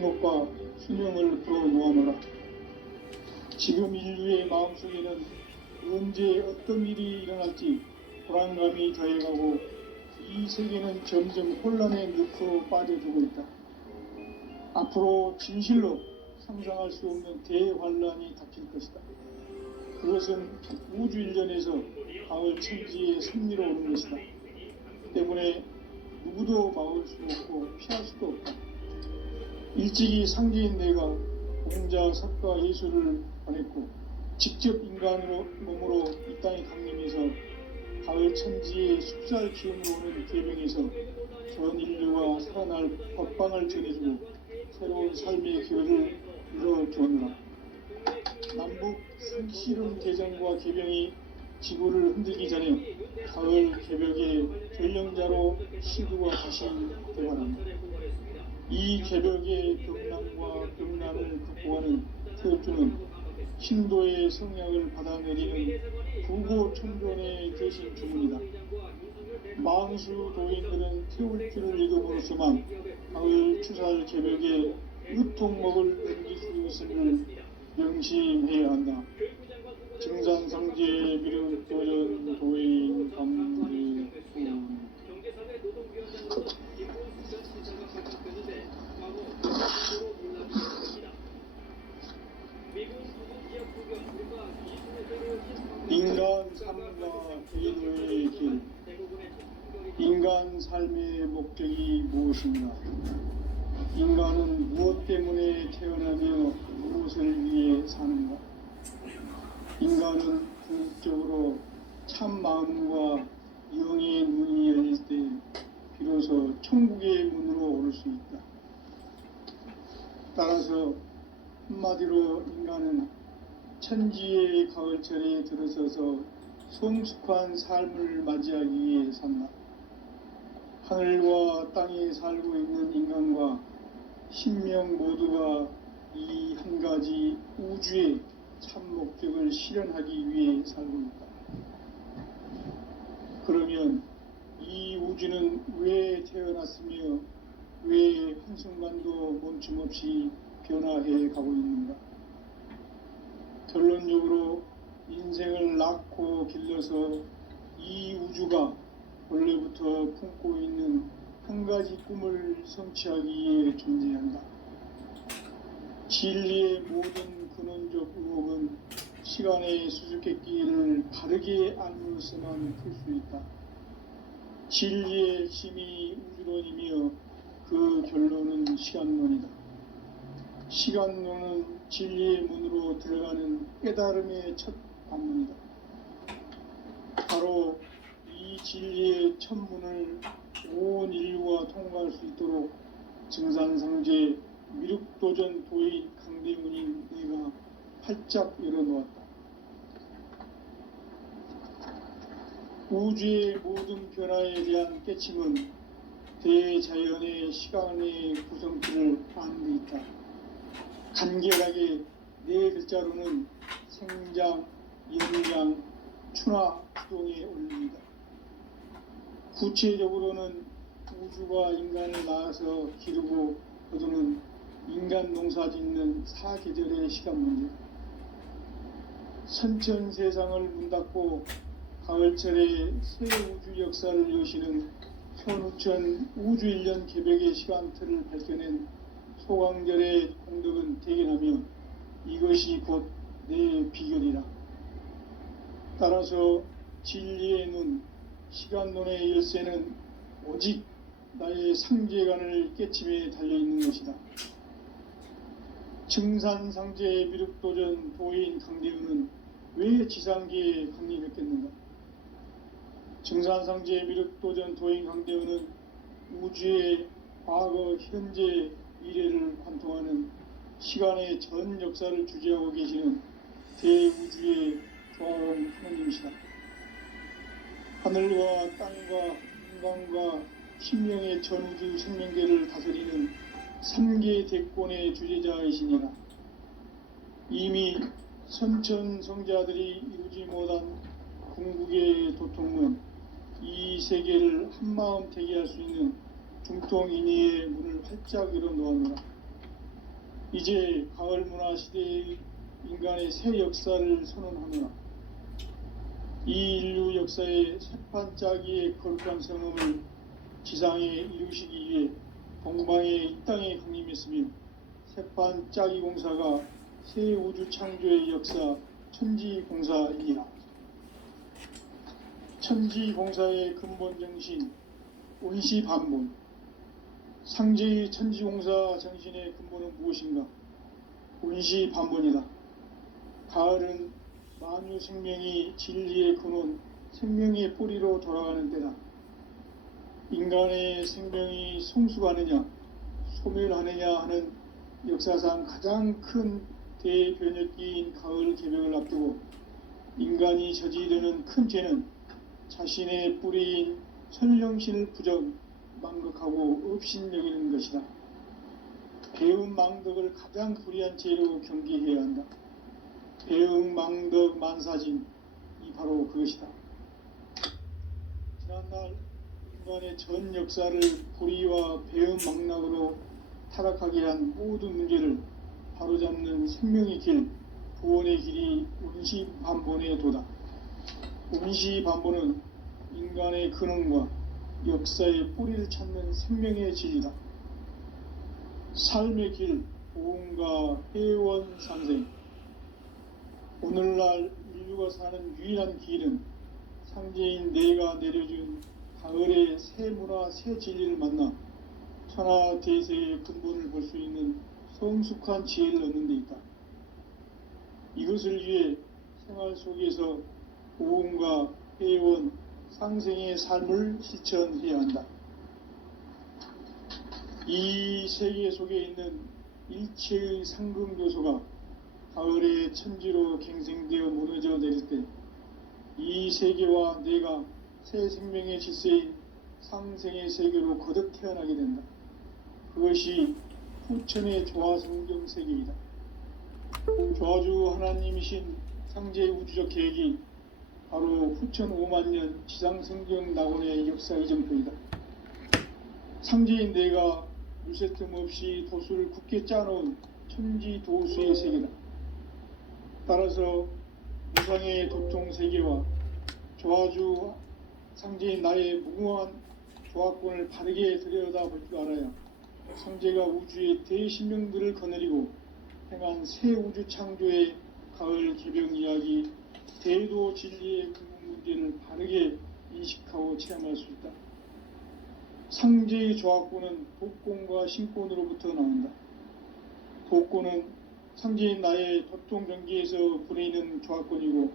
행복과 수명을 불어모아노라. 지금 인류의 마음속에는 언제 어떤 일이 일어날지 불안감이 더해가고 이 세계는 점점 혼란의 늪으로 빠져들고 있다. 앞으로 진실로 상상할 수 없는 대환란이 닥칠 것이다. 그것은 우주 일전에서 가을 천지의 섭리로 오는 것이다. 때문에 누구도 막을 수 없고 피할 수도 없다. 일찍이 상제인 내가 공자, 석가, 예수를 보냈고 직접 인간으로 몸으로 이 땅에 강림해서 가을 천지의 숲살 기운으로 오는 계명에서 전 인류가 살아날 법방을 전해주고 새로운 삶의 기회를 이뤄주었노라. 남북 상씨름 개정과 개병이 지구를 흔들기 전에 가을 개벽의 결령자로 시구가 다시 되어간다. 이 개벽의 경랑과 경란을 극복하는 태엽주는 신도의 성향을 받아내리는 부고천존의 대신 주문이다. 망수 도인들은 태울주를 읽음으로써만 가을 추살 개벽에 으통목을 넘길 수 있음을 명심해야 한다. 증산상제 미륵 도전 도인 감리 인간 삶과 개인의 길. 인간 삶의 목적이 무엇인가? 인간은 무엇 때문에 태어나며 무엇을 위해 사는가? 인간은 궁극적으로 참 마음과 영의 문이 열릴 때 비로소 천국의 문으로 오를 수 있다. 따라서 한마디로 인간은 천지의 가을철에 들어서서 성숙한 삶을 맞이하기 위해 산다. 하늘과 땅에 살고 있는 인간과 신명 모두가 이 한 가지 우주의 참 목적을 실현하기 위해 살고 있다. 그러면 이 우주는 왜 태어났으며 왜 한순간도 멈춤없이 변화해 가고 있는가? 결론적으로 인생을 낳고 길러서 이 우주가 원래부터 품고 있는 한 가지 꿈을 성취하기 위해 존재한다. 진리의 모든 근원적 의혹은 시간의 수수께끼를 바르게 알므로서만 풀 수 있다. 진리의 힘이 우주론이며 그 결론은 시간론이다. 시간론은 진리의 문으로 들어가는 깨달음의 첫 관문이다. 바로 이 진리의 첫 문을 온 인류가 통과할 수 있도록 증산상제 미륵도전 도인 강대문인 내가 활짝 열어놓았다. 우주의 모든 변화에 대한 깨침은 대자연의 시간의 구성체를 아는 데 있다. 간결하게 네 글자로는 생장, 연장, 추나 추동에 올립니다. 구체적으로는 우주가 인간을 낳아서 기르고 거두는 인간 농사 짓는 사계절의 시간 문제. 선천 세상을 문닫고 가을철에 새 우주 역사를 여시는 현우천 우주일년 개벽의 시간틀을 밝혀낸 소강절의 공덕은 대견하며 이것이 곧 내 비결이라. 따라서 진리의 눈, 시간론의 열쇠는 오직 나의 상제관을 깨침에 달려있는 것이다. 증산상제 미륵도전 도인 강대은은 왜 지상계에 강림했겠는가? 증산상제 미륵도전 도인 강대은은 우주의 과거, 현재, 미래를 관통하는 시간의 전 역사를 주재하고 계시는 대우주의 조화로운 하나님이시다. 하늘과 땅과 인간과 신명의 전우주 생명계를 다스리는 3계 대권의 주재자이시니라. 이미 선천성자들이 이루지 못한 궁극의 도통은 이 세계를 한마음 대기할 수 있는 중통인의의 문을 활짝 열어놓았노라. 이제 가을 문화 시대의 인간의 새 역사를 선언하노라. 이 인류 역사의 새판짜기의 거룩한 성음을 지상에 이루시기 위해 동방에 이 땅에 강림했으며 새판짜기 공사가 새 우주 창조의 역사 천지공사이니라. 천지공사의 근본 정신 운시반본. 상제의 천지공사 정신의 근본은 무엇인가? 운시반본이다. 가을은 만유 생명이 진리의 근원, 생명의 뿌리로 돌아가는 때다. 인간의 생명이 성숙하느냐, 소멸하느냐 하는 역사상 가장 큰 대변혁기인 가을 개벽을 앞두고 인간이 저지르는 큰 죄는 자신의 뿌리인 선령신을 부정, 망극하고 업신여기는 것이다. 배음 망덕을 가장 불의한 죄로 경계해야 한다. 배음 망덕 만사진, 이 바로 그것이다. 지난날 인간의 전 역사를 불의와 배음 망락으로 타락하게 한 모든 문제를 바로잡는 생명의 길, 구원의 길이 운시반본의 도다. 운시반본은 인간의 근원과 역사의 뿌리를 찾는 생명의 진리다. 삶의 길, 보험과 회원 상생. 오늘날 인류가 사는 유일한 길은 상제인 내가 내려준 가을의 새 문화, 새 진리를 만나 천하 대세의 근본을 볼 수 있는 성숙한 지혜를 얻는 데 있다. 이것을 위해 생활 속에서 보험과 회원, 상생의 삶을 실천해야 한다. 이 세계 속에 있는 일체의 상금 요소가 가을의 천지로 갱생되어 무너져 내릴 때 이 세계와 내가 새 생명의 질서인 상생의 세계로 거듭 태어나게 된다. 그것이 후천의 조화성경 세계이다. 조화주 하나님이신 상제 우주적 계획이 바로 후천 5만년 지상성경 낙원의 역사 이정표이다. 상제인 내가 물새틈 없이 도수를 굳게 짜놓은 천지도수의 세계다. 따라서 무상의 도통 세계와 조화주 상제인 나의 무궁한 조화권을 바르게 들여다볼 줄 알아야 상제가 우주의 대신명들을 거느리고 행한 새 우주 창조의 가을 개벽 이야기, 대도 진리의 근본 문제를 바르게 인식하고 체험할 수 있다. 상제의 조화권은 독권과 신권으로부터 나온다. 독권은 상제인 나의 도통 경계에서 부리는 조화권이고,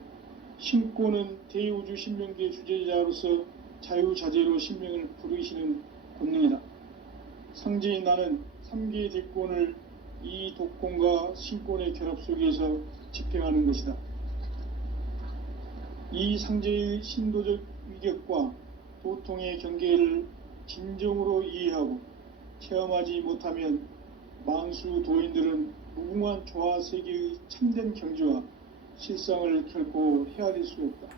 신권은 대우주 신명계 주제자로서 자유자재로 신명을 부르시는 권능이다. 상제인 나는 3개의 대권을 이 독권과 신권의 결합 속에서 집행하는 것이다. 이 상제의 신도적 위격과 도통의 경계를 진정으로 이해하고 체험하지 못하면 만수 도인들은 무궁한 조화세계의 참된 경지와 실상을 결코 헤아릴 수 없다.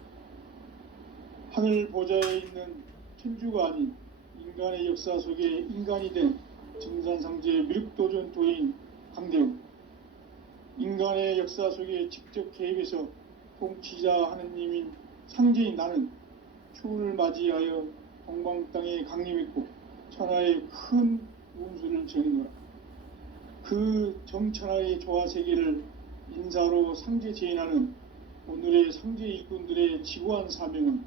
하늘 보좌에 있는 천주가 아닌 인간의 역사 속에 인간이 된 정산상제 미륵도전 도인 강대웅, 인간의 역사 속에 직접 개입해서 통치자 하느님인 상제인 나는 추운을 맞이하여 동방 땅에 강림했고 천하의 큰 운수를 정해놓아 그 정천하의 조화세계를 인사로 상제 제인하는 오늘의 상제 일꾼들의 지구한 사명은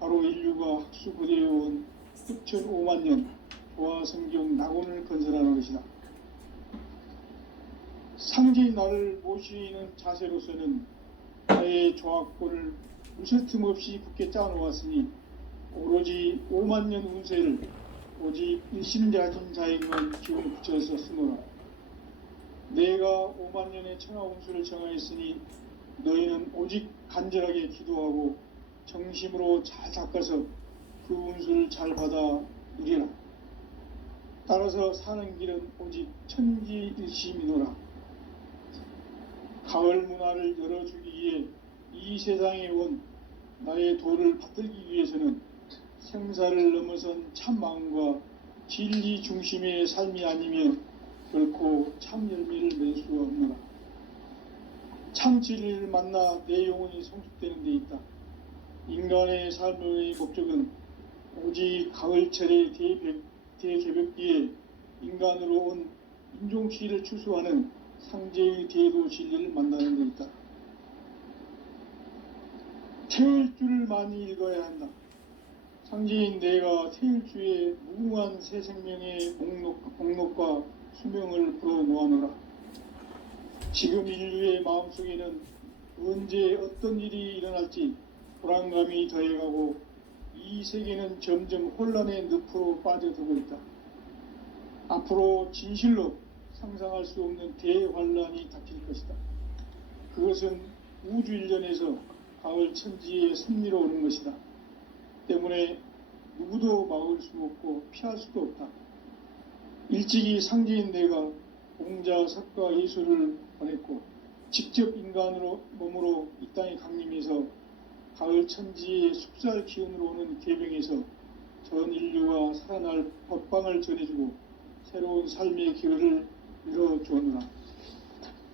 바로 인류가 학수고대해온 후천 5만년 조화성경 낙원을 건설하는 것이다. 상제인 나를 모시는 자세로서는 나의 조화권을 무쇠틈 없이 굳게 짜놓았으니 오로지 5만년 운세를 오직 일심자진 자에게만 기운을 붙여서 쓰노라. 내가 5만년의 천하 운수를 정하였으니 너희는 오직 간절하게 기도하고 정심으로 잘 닦아서 그 운수를 잘 받아 누리라. 따라서 사는 길은 오직 천지일심이노라. 가을 문화를 열어주기 위해 이 세상에 온 나의 도를 받들기 위해서는 생사를 넘어선 참 마음과 진리 중심의 삶이 아니면 결코 참 열매를 맺을 수가 없노라. 참 진리를 만나 내 영혼이 성숙되는 데 있다. 인간의 삶의 목적은 오직 가을철의 대개벽기에 인간으로 온 인종시를 추수하는 상제의 대도 진리를 만나는 데 있다. 태일주를 많이 읽어야 한다. 상제인 내가 태일주의 무궁한 새 생명의 목록과 수명을 풀어 놓아노라. 지금 인류의 마음속에는 언제 어떤 일이 일어날지 불안감이 더해가고 이 세계는 점점 혼란의 늪으로 빠져들고 있다. 앞으로 진실로 상상할 수 없는 대환란이 닥칠 것이다. 그것은 우주 일련에서 가을 천지의 섭리로 오는 것이다. 때문에 누구도 막을 수 없고 피할 수도 없다. 일찍이 상제인 내가 공자, 석가, 예수를 보냈고 직접 인간으로 몸으로 이 땅에 강림해서 가을 천지의 숲살 기운으로 오는 계병에서 전 인류가 살아날 법방을 전해주고 새로운 삶의 기회를 열어주었노라.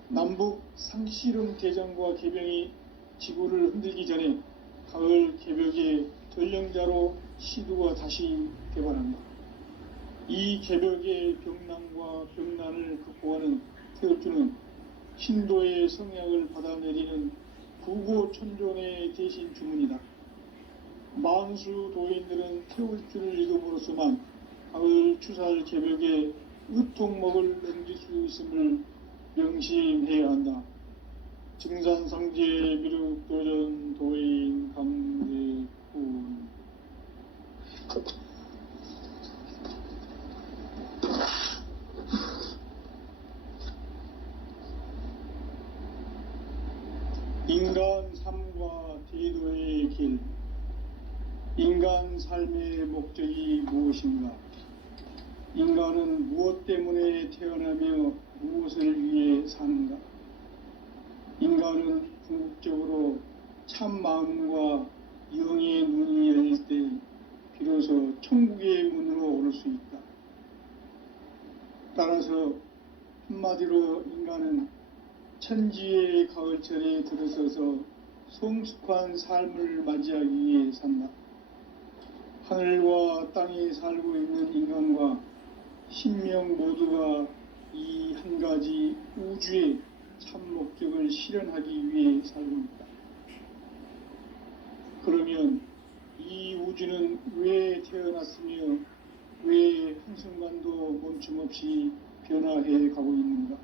남북 상씨름 대전과 계병이 지구를 흔들기 전에 가을 개벽의 전령자로 시두가 다시 개발한다. 이 개벽의 병난과 병난을 극복하는 태엽주는 신도의 성약을 받아내리는 구고천존의 대신 주문이다. 만수 도인들은 태울주를 읽음으로써만 가을 추살 개벽의 의통목을 넘길 수 있음을 명심해야 한다. 증산상제 미륵도전 도인 강대군. 인간 삶과 대도의 길. 인간 삶의 목적이 무엇인가? 인간은 무엇 때문에 태어나며 무엇을 위해 사는가? 인간은 궁극적으로 참 마음과 영의 눈이 열릴 때 비로소 천국의 문으로 오를 수 있다. 따라서 한마디로 인간은 천지의 가을철에 들어서서 성숙한 삶을 맞이하기 위해 산다. 하늘과 땅에 살고 있는 인간과 신명 모두가 이 한 가지 우주의 참 목적을 실현하기 위해 살고 있다. 그러면 이 우주는 왜 태어났으며 왜 한순간도 멈춤없이 변화해 가고 있는가?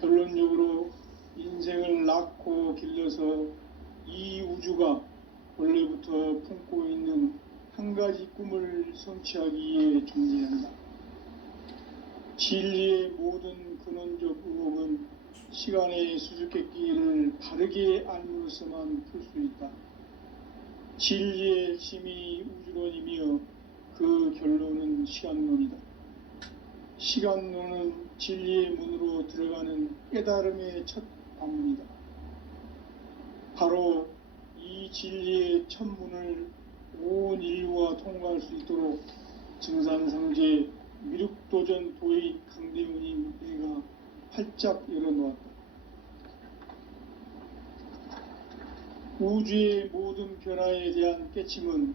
결론적으로 인생을 낳고 길러서 이 우주가 원래부터 품고 있는 한 가지 꿈을 성취하기 위해 존재한다. 진리의 모든 근원적 의혹은 시간의 수수께끼를 바르게 알므로서만 풀 수 있다. 진리의 핵심이 우주론이며 그 결론은 시간론이다. 시간론은 진리의 문으로 들어가는 깨달음의 첫 관문이다. 바로 이 진리의 첫 문을 온 인류가 통과할 수 있도록 증산상제 미륵도전 도의 강대문인 내가 활짝 열어놓았다. 우주의 모든 변화에 대한 깨침은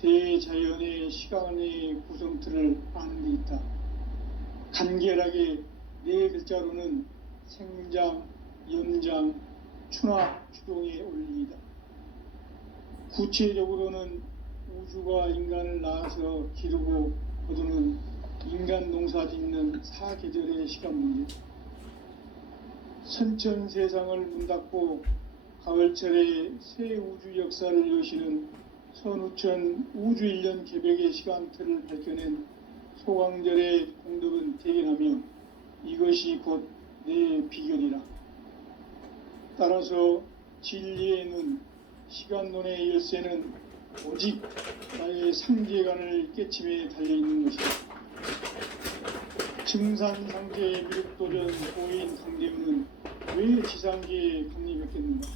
대자연의 시간의 구성틀을 아는 데 있다. 간결하게 네 글자로는 생장, 연장, 추나 추동의 원리이다. 구체적으로는 우주가 인간을 낳아서 기르고 거두는 인간 농사 짓는 사계절의 시간 문제. 선천 세상을 문 닫고 가을철에 새 우주 역사를 여시는 선우천 우주 1년 개벽의 시간틀을 밝혀낸 소강절의 공덕은 대견하며 이것이 곧 내 비결이라. 따라서 진리의 눈, 시간론의 열쇠는 오직 나의 상계관을 깨침에 달려있는 것이다. 증산상제 미륵도전 도인 강대문은 왜 지상계에 강림했겠는가?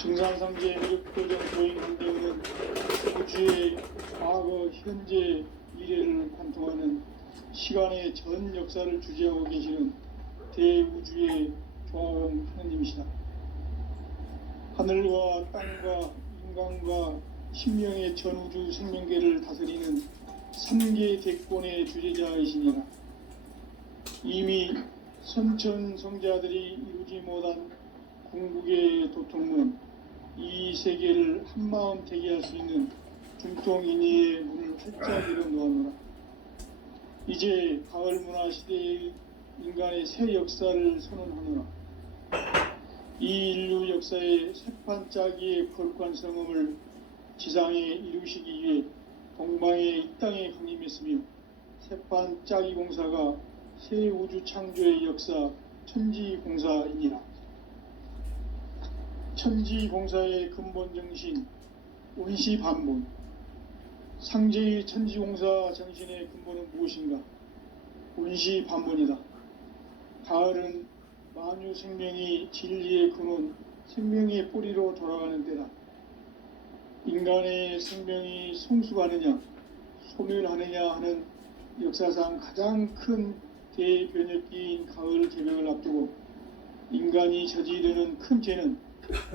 증산상제 미륵도전 도인 강대문은 우주의 과거, 현재, 미래를 관통하는 시간의 전 역사를 주재하고 계시는 대우주의 조화공 하느님이시다. 하늘과 땅과 인간과 신명의 전우주 생명계를 다스리는 3계 대권의 주재자이시니라. 이미 선천성자들이 이루지 못한 궁극의 도통문, 이 세계를 한마음 되게 할 수 있는 중통인의의 문을 활짝 열어 놓았노라. 이제 가을 문화 시대의 인간의 새 역사를 선언하노라. 이 인류 역사의 새판짜기의 거룩한 성음을 지상에 이루시기 위해 동방의 이 땅에 강림했으며, 새판짜기 공사가 새 우주 창조의 역사 천지공사이니라. 천지공사의 근본 정신 운시반본, 상제의 천지공사 정신의 근본은 무엇인가? 운시반본이다. 가을은 만유 생명이 진리의 근원, 생명의 뿌리로 돌아가는 때다. 인간의 생명이 성숙하느냐 소멸하느냐 하는 역사상 가장 큰 대변혁기인 가을 개명을 앞두고 인간이 저지르는 큰 죄는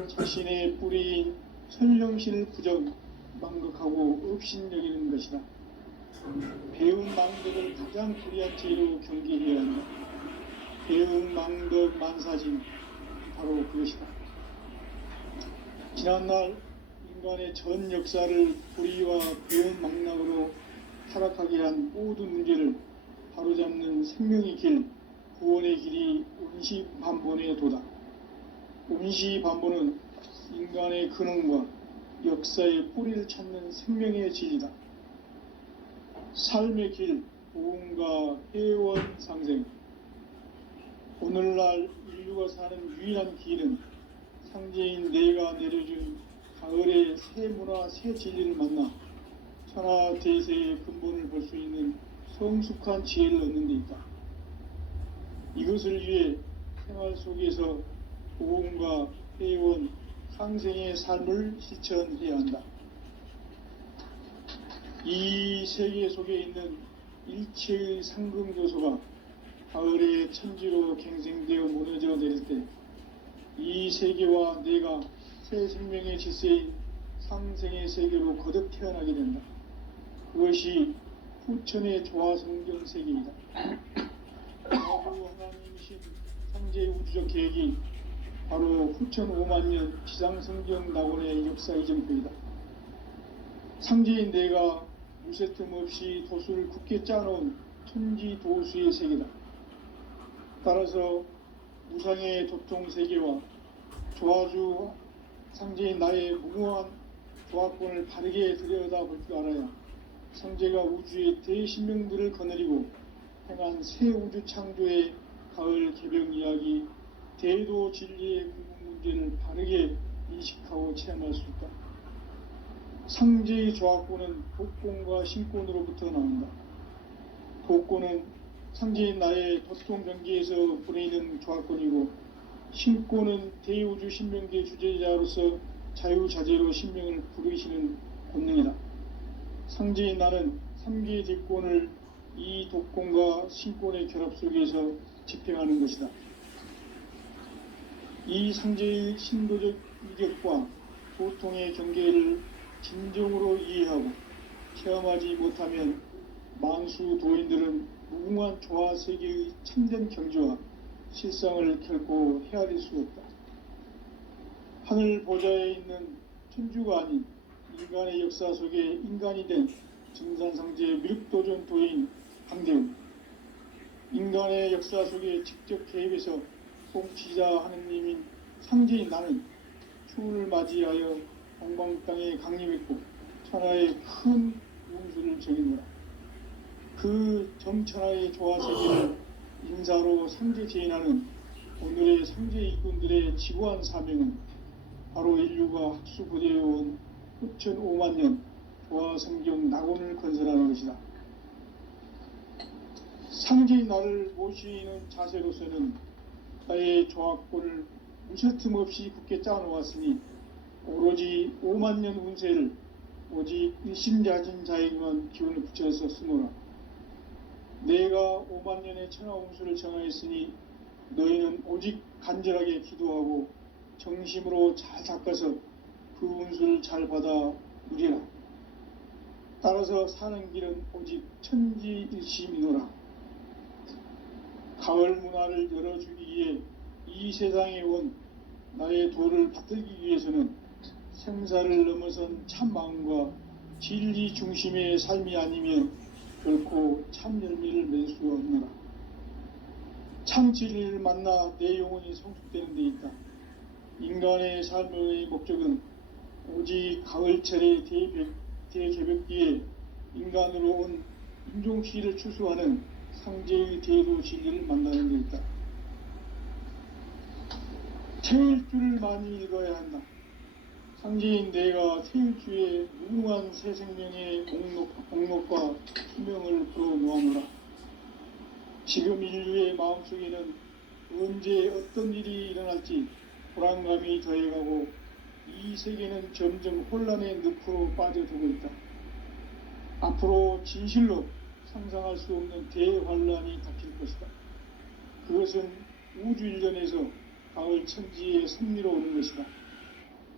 자신의 뿌리인 선령신을 부정, 망극하고 업신여기는 것이다. 배운 망덕을 가장 불의한 죄로 경계해야 한다. 배운 망덕 만사진, 바로 그것이다. 지난날 인간의 전 역사를 불의와 배운 망락으로 타락하게 한 모든 문제를 바로잡는 생명의 길, 구원의 길이 운시반본의 도다. 운시반본은 인간의 근원과 역사의 뿌리를 찾는 생명의 진리다. 삶의 길, 보험과 회원 상생. 오늘날 인류가 사는 유일한 길은 상제인 내가 내려준 가을의 새 문화, 새 진리를 만나 천하 대세의 근본을 볼 수 있는 성숙한 지혜를 얻는 데 있다. 이것을 위해 생활 속에서 보험과 회원, 상생의 삶을 실천해야 한다. 이 세계 속에 있는 일체의 상금교소가 가을의 천지로 갱생되어 무너져 내릴 때 이 세계와 내가 새 생명의 질서인 상생의 세계로 거듭 태어나게 된다. 그것이 후천의 조화성경 세계이다. 아부 하나님이신 상제의 우주적 계획이 바로 후천 5만년 지상성경 낙원의 역사 이정표이다. 상제인 내가 무쇠틈 없이 도수를 굳게 짜놓은 천지도수의 세계다. 따라서 무상의 도통세계와 조화주 상제인 나의 무모한 조화권을 바르게 들여다볼 줄 알아야 상제가 우주의 대신명들을 거느리고 행한 새 우주 창조의 가을 개병 이야기, 대도 진리의 궁극 문제를 바르게 인식하고 체험할 수 있다. 상제의 조화권은 독권과 신권으로부터 나온다. 독권은 상제인 나의 도통 경계에서 보내는 조화권이고, 신권은 대우주 신명계 주제자로서 자유자재로 신명을 부르시는 권능이다. 상제인 나는 3계 대권을 이 독권과 신권의 결합 속에서 집행하는 것이다. 이 상제의 신도적 위력과 도통의 경계를 진정으로 이해하고 체험하지 못하면 만수 도인들은 무궁한 조화 세계의 참된 경지와 실상을 결코 헤아릴 수 없다. 하늘 보좌에 있는 천주가 아닌 인간의 역사 속에 인간이 된 증산상제 미륵도전 도인 강대웅, 인간의 역사 속에 직접 개입해서 통치자 하느님인 상제인 나는 추운을 맞이하여 동방 땅에 강림했고 천하의 큰 운수를 정했노라. 그 정천하의 조화세계를 인사로 상제 제인하는 오늘의 상제 일꾼들의 지구한 사명은 바로 인류가 학수고대해온 후천 5만 년 조화성경 낙원을 건설하는 것이다. 상제인 나를 모시는 자세로서는 나의 조화권을 무쇠틈 없이 굳게 짜놓았으니 오로지 5만 년 운세를 오직 일심자진 자에게만 기운을 붙여서 쓰노라. 내가 5만 년의 천하 운수를 정하였으니 너희는 오직 간절하게 기도하고 정심으로 잘 닦아서 그 운수를 잘 받아 누리라. 따라서 사는 길은 오직 천지일심이노라. 가을 문화를 열어주기 위해 이 세상에 온 나의 도를 받들기 위해서는 생사를 넘어선 참 마음과 진리 중심의 삶이 아니면 결코 참 열매를 맺을 수 없노라. 참 진리를 만나 내 영혼이 성숙되는 데 있다. 인간의 삶의 목적은 오직 가을철의 대개벽기에 인간으로 온 인종시를 추수하는 상제의 대도 진리를 만나는 데 있다. 태일주를 많이 읽어야 한다. 상제인 내가 태일주의 무궁한 새 생명의 공록과 수명을 불어놓아노라. 지금 인류의 마음속에는 언제 어떤 일이 일어날지 불안감이 더해가고 이 세계는 점점 혼란의 늪으로 빠져들고 있다. 앞으로 진실로 상상할 수 없는 대환란이 닥칠 것이다. 그것은 우주 일련에서 가을 천지의 섭리로 오는 것이다.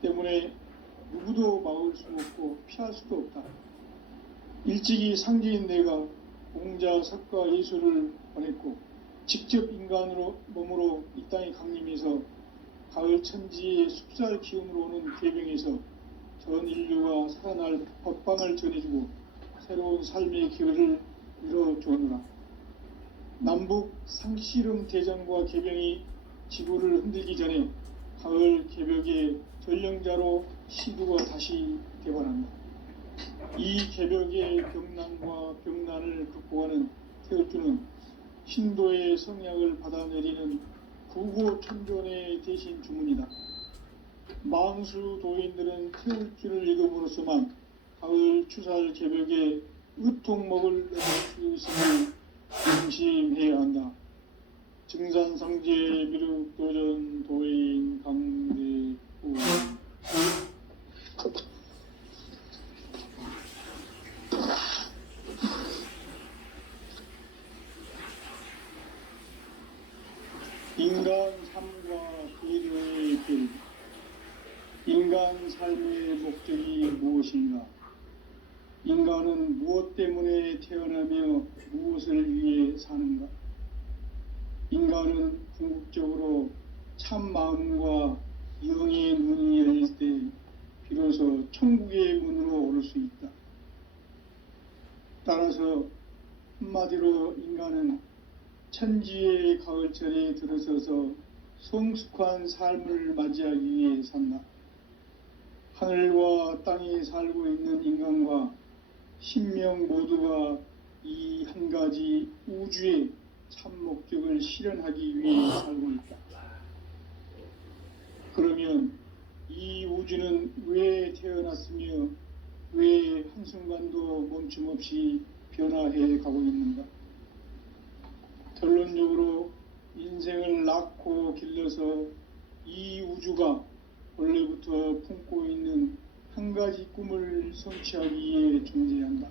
때문에 누구도 막을 수 없고 피할 수도 없다. 일찍이 상제인 내가 공자, 석가, 예수를 보냈고 직접 인간으로 몸으로 이 땅에 강림해서 가을 천지의 숲살 기움으로 오는 계병에서 전 인류가 살아날 법방을 전해주고 새로운 삶의 기회를 이뤄주오노라. 남북 상씨름 대전과 계병이 지구를 흔들기 전에 가을 개벽의 전령자로 시두가 다시 대관한다. 이 개벽의 병난과 병난을 극복하는 태을주는 신도의 성약을 받아내리는 구고천존의 대신 주문이다. 만수 도인들은 태을주를 읽음으로써만 가을 추살 개벽의 의통목을 내릴 수 있음을 명심해야 한다. 증산상제 미륵도전 도인 강대우. 인간 삶과 기도의 길. 인간 삶의 목적이 무엇인가? 인간은 무엇 때문에 태어나며 무엇을 위해 사는가? 인간은 궁극적으로 참 마음과 영의 문이 열릴 때 비로소 천국의 문으로 오를 수 있다. 따라서 한마디로 인간은 천지의 가을철에 들어서서 성숙한 삶을 맞이하기 위해 산다. 하늘과 땅에 살고 있는 인간과 신명 모두가 이 한 가지 우주의 참 목적을 실현하기 위해 살고 있다. 그러면 이 우주는 왜 태어났으며 왜 한순간도 멈춤 없이 변화해 가고 있는가? 결론적으로 인생을 낳고 길러서 이 우주가 원래부터 품고 있는 한 가지 꿈을 성취하기 위해 존재한다.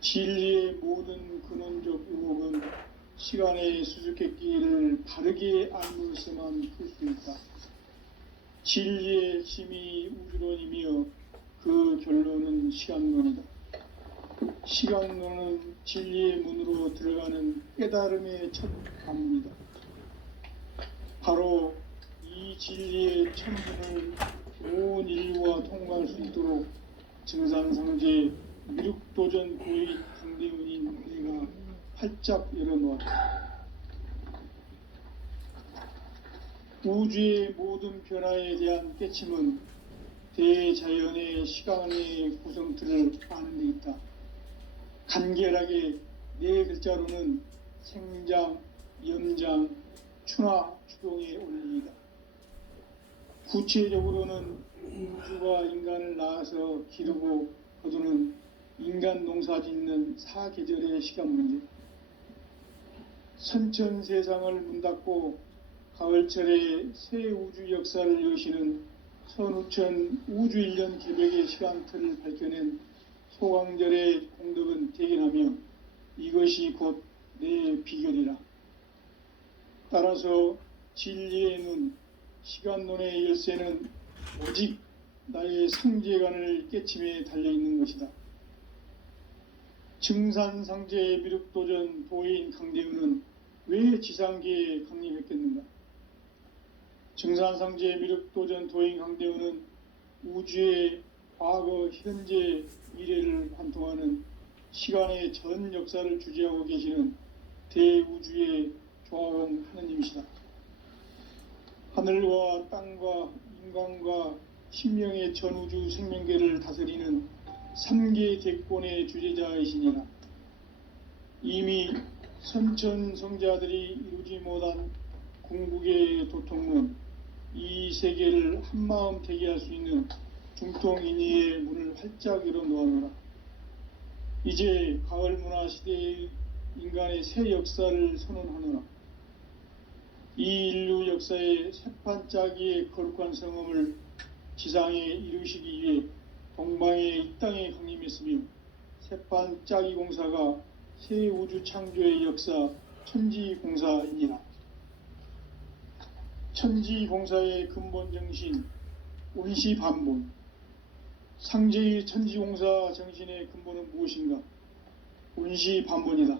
진리의 모든 근원적 의혹은 시간의 수수께끼를 바르게 알므로서만 풀 수 있다. 진리의 힘이 우주론이며 그 결론은 시간론이다. 시간론은 진리의 문으로 들어가는 깨달음의 첫 관문이다. 바로 이 진리의 천문을 온 인류가 통과할 수 있도록 증산상제 미륵도전 고의 강대훈인 내가 활짝 열어놓았다. 우주의 모든 변화에 대한 깨침은 대자연의 시간의 구성틀을 아는 데 있다. 간결하게 네 글자로는 생장, 염장, 추나, 추동의 원리이다. 구체적으로는 우주가 인간을 낳아서 기르고 거두는 인간 농사 짓는 사계절의 시간 문제. 선천 세상을 문 닫고 가을철에 새 우주 역사를 여시는 선우천 우주 1년 개벽의 시간틀을 밝혀낸 소강절의 공덕은 대견하며 이것이 곧 내 비결이라. 따라서 진리의 눈, 시간론의 열쇠는 오직 나의 상제관을 깨침에 달려있는 것이다. 증산상제의 미륵도전 도인 강대우는 왜 지상계에 강림했겠는가? 증산상제의 미륵도전 도인 강대우는 우주의 과거, 현재, 미래를 관통하는 시간의 전 역사를 주재하고 계시는 대우주의 조화원 하느님이시다. 하늘과 땅과 인간과 신명의 전우주 생명계를 다스리는 3계 대권의 주재자이시니라. 이미 선천성자들이 이루지 못한 궁극의 도통론, 이 세계를 한마음 되게 할 수 있는 중통인의의 문을 활짝 열어놓아노라. 이제 가을 문화 시대의 인간의 새 역사를 선언하노라. 이 인류 역사의 새판짜기의 거룩한 성음을 지상에 이루시기 위해 동방의 이 땅에 강림했으며, 새판짜기 공사가 새 우주 창조의 역사 천지공사이니라. 천지공사의 근본 정신, 온시반본. 상제의 천지공사 정신의 근본은 무엇인가? 온시반본이다.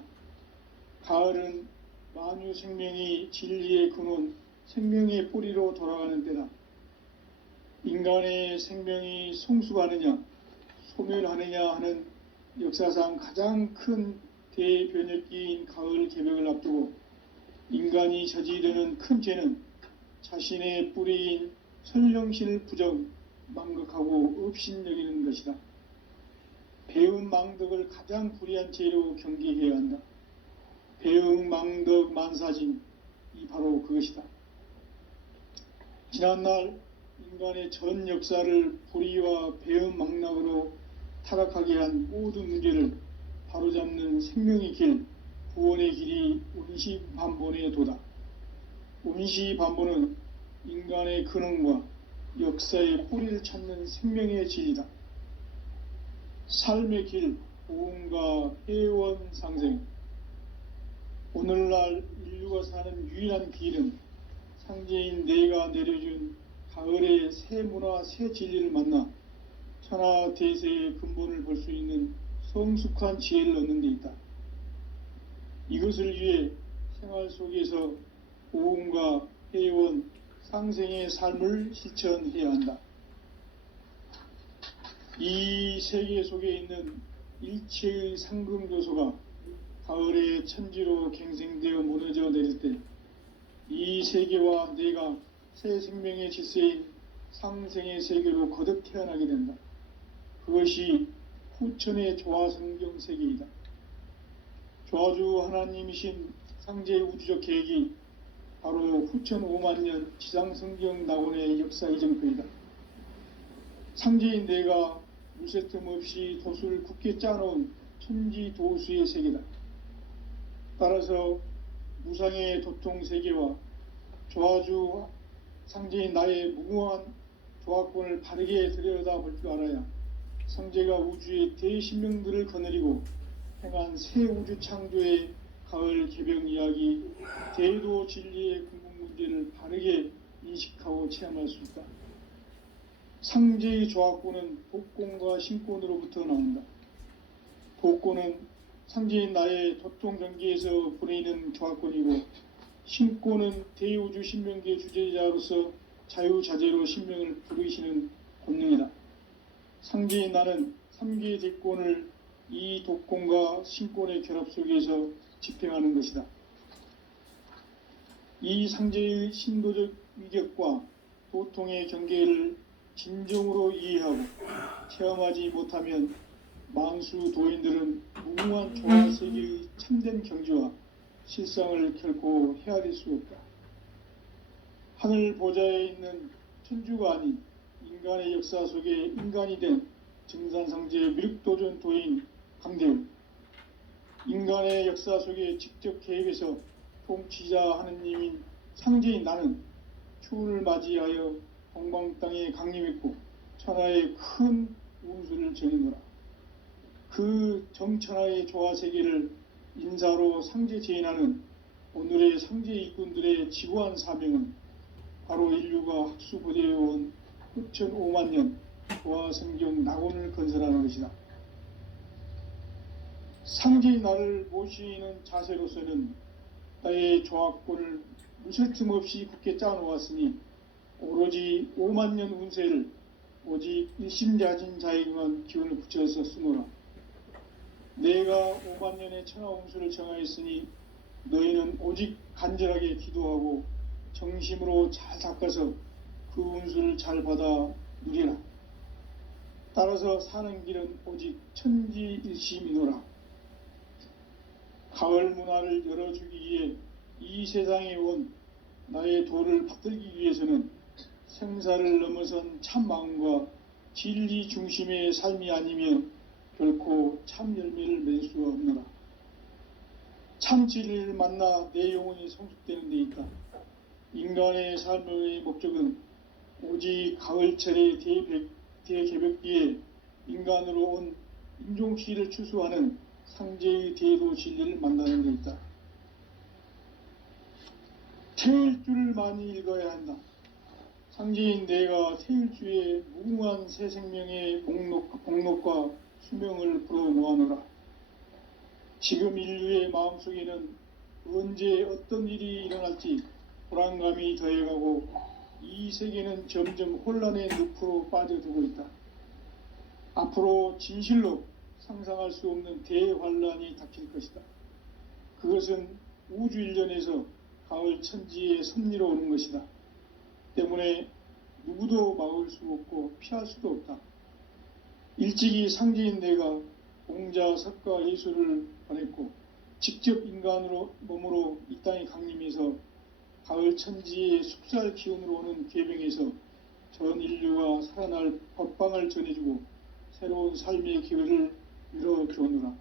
가을은 만유 생명이 진리의 근원, 생명의 뿌리로 돌아가는 때다. 인간의 생명이 성숙하느냐, 소멸하느냐 하는 역사상 가장 큰 대변혁기인 가을 개벽을 앞두고 인간이 저지르는 큰 죄는 자신의 뿌리인 선령신을 부정, 망극하고 업신여기는 것이다. 배은 망덕을 가장 불의한 죄로 경계해야 한다. 배은 망덕 만사진, 이 바로 그것이다. 지난날 인간의 전 역사를 불의와 배은 망락으로 타락하게 한 모든 문제를 바로잡는 생명의 길, 구원의 길이 온시반본의 도다. 온시반본은 인간의 근원과 역사의 뿌리를 찾는 생명의 진리다. 삶의 길, 보험과 회원 상생. 오늘날 인류가 사는 유일한 길은 상제인 내가 내려준 가을의 새 문화, 새 진리를 만나 천하 대세의 근본을 볼 수 있는 성숙한 지혜를 얻는 데 있다. 이것을 위해 생활 속에서 보험과 회원, 상생의 삶을 실천해야 한다. 이 세계 속에 있는 일체의 상금 요소가 가을의 천지로 갱생되어 무너져 내릴 때 이 세계와 내가 새 생명의 질서인 상생의 세계로 거듭 태어나게 된다. 그것이 후천의 조화성경 세계이다. 조화주 하나님이신 상제의 우주적 계획이 바로 후천 5만년 지상성경 낙원의 역사 이정표이다. 상제인 내가 무쇠틈 없이 도수를 굳게 짜놓은 천지도수의 세계다. 따라서 무상의 도통세계와 조화주 상제인 나의 무궁한 조화권을 바르게 들여다볼 줄 알아야 상제가 우주의 대신명들을 거느리고 행한 새 우주 창조의 가을 개벽 이야기, 대도 진리의 궁극 문제를 바르게 인식하고 체험할 수 있다. 상제의 조화권은 복권과 신권으로부터 나온다. 복권은 상제인 나의 도통 경계에서 보내는 조화권이고, 신권은 대우주 신명계 주제자로서 자유자재로 신명을 부르시는 본능이다. 상제인 나는 3계 대권을 이 독권과 신권의 결합 속에서 집행하는 것이다. 이 상제의 신도적 위격과 도통의 경계를 진정으로 이해하고 체험하지 못하면 만수 도인들은 무궁한 조화세계의 참된 경지와 실상을 결코 헤아릴 수 없다. 하늘 보좌에 있는 천주가 아닌 인간의 역사 속에 인간이 된 증산상제의 미륵도전 도인 강대우, 인간의 역사 속에 직접 개입해서 통치자 하느님인 상제인 나는 추운을 맞이하여 동방 땅에 강림했고 천하의 큰 운수를 전해노라. 그 정천하의 조화세계를 인사로 상제 제인하는 오늘의 상제 일꾼들의 지고한 사명은 바로 인류가 학수고대해온 흑천 5만 년 도화성경 낙원을 건설하는 것이다. 상제의 나를 모시는 자세로서는 나의 조합권을 무술 틈 없이 굳게 짜놓았으니 오로지 5만 년 운세를 오직 일심자진 자에게만 기운을 붙여서 쓰노라. 내가 5만 년의 천하 운수를 정하였으니 너희는 오직 간절하게 기도하고 정심으로 잘 닦아서 그 운수를 잘 받아 누리라. 따라서 사는 길은 오직 천지일심이노라. 가을 문화를 열어주기 위해 이 세상에 온 나의 도를 받들기 위해서는 생사를 넘어선 참 마음과 진리 중심의 삶이 아니면 결코 참 열매를 맺을 수가 없노라. 참 진리를 만나 내 영혼이 성숙되는 데 있다. 인간의 삶의 목적은 오직 가을철의 대개벽기에 인간으로 온 인종시를 추수하는 상제의 대도 진리를 만나는 데 있다. 태일주를 많이 읽어야 한다. 상제인 내가 태일주의 무궁한 새 생명의 복록과 수명을 불어모아노라. 지금 인류의 마음속에는 언제 어떤 일이 일어날지 불안감이 더해가고 이 세계는 점점 혼란의 늪으로 빠져들고 있다. 앞으로 진실로 상상할 수 없는 대환란이 닥칠 것이다. 그것은 우주 일련에서 가을 천지의 섭리로 오는 것이다. 때문에 누구도 막을 수 없고 피할 수도 없다. 일찍이 상제인 내가 공자, 석가, 예수를 보냈고 직접 인간으로 몸으로 이 땅에 강림해서 가을 천지의 숙살 기운으로 오는 계명에서 전 인류가 살아날 법방을 전해주고 새로운 삶의 기회를 열어주오노라.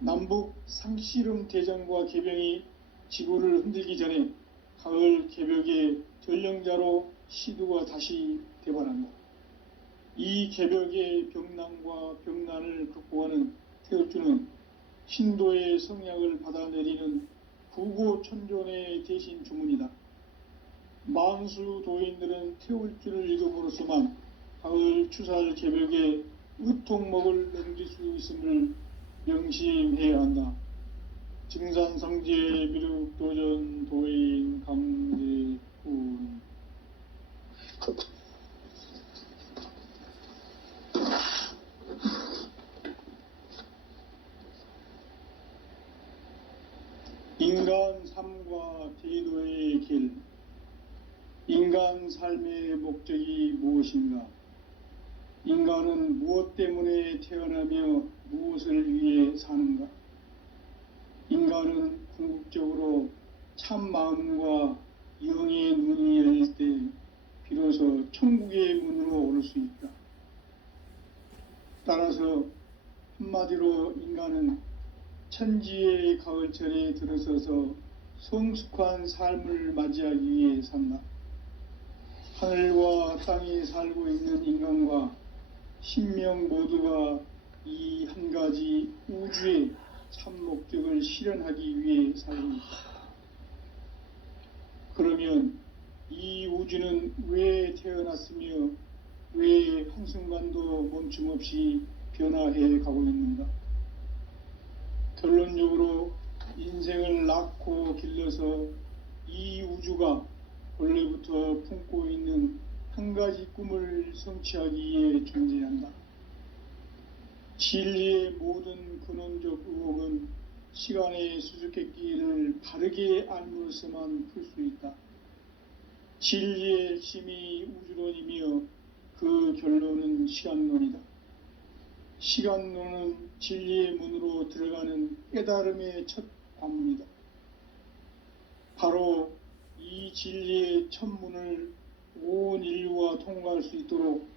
남북 상씨름 대전과 개병이 지구를 흔들기 전에 가을 개벽의 전령자로 시두가 다시 대발한다. 이 개벽의 병난과 병난을 극복하는 태울주는 신도의 성약을 받아내리는 부고천존의 대신 주문이다. 만수 도인들은 태울주를 읽음으로써만 가을 추살 개벽의 의통목을 넘길 수 있음을 명심해야 한다. 증산성제 미륵도전 도인 강제훈. 인간 삶과 대도의 길. 인간 삶의 목적이 무엇인가? 인간은 무엇 때문에 태어나며 무엇을 위해 사는가? 인간은 궁극적으로 참 마음과 영의 눈이 열릴 때 비로소 천국의 문으로 오를 수 있다. 따라서 한마디로 인간은 천지의 가을철에 들어서서 성숙한 삶을 맞이하기 위해 산다. 하늘과 땅에 살고 있는 인간과 신명 모두가 이 한 가지 우주의 참 목적을 실현하기 위해 살고 있다. 그러면 이 우주는 왜 태어났으며 왜 한순간도 멈춤 없이 변화해 가고 있는가? 결론적으로 인생을 낳고 길러서 이 우주가 원래부터 품고 있는 한 가지 꿈을 성취하기 위해 존재한다. 진리의 모든 근원적 의혹은 시간의 수수께끼를 바르게 알므로서만 풀 수 있다. 진리의 핵심이 우주론이며 그 결론은 시간론이다. 시간론은 진리의 문으로 들어가는 깨달음의 첫 관문이다. 바로 이 진리의 첫 문을 온 인류가 통과할 수 있도록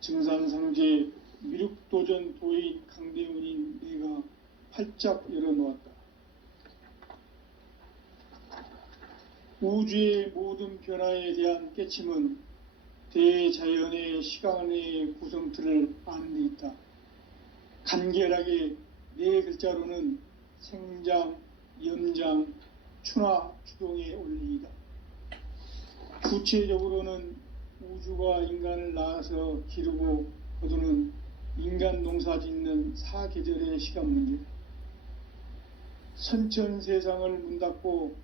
증산성제 미륵도전 도인 강대훈인 내가 활짝 열어놓았다. 우주의 모든 변화에 대한 깨침은 대자연의 시간의 구성틀을 아는 데 있다. 간결하게 네 글자로는 생장, 염장, 추나 추동에 올리이다. 구체적으로는 우주가 인간을 낳아서 기르고 거두는 인간 농사 짓는 사계절의 시간 문제, 선천 세상을 문 닫고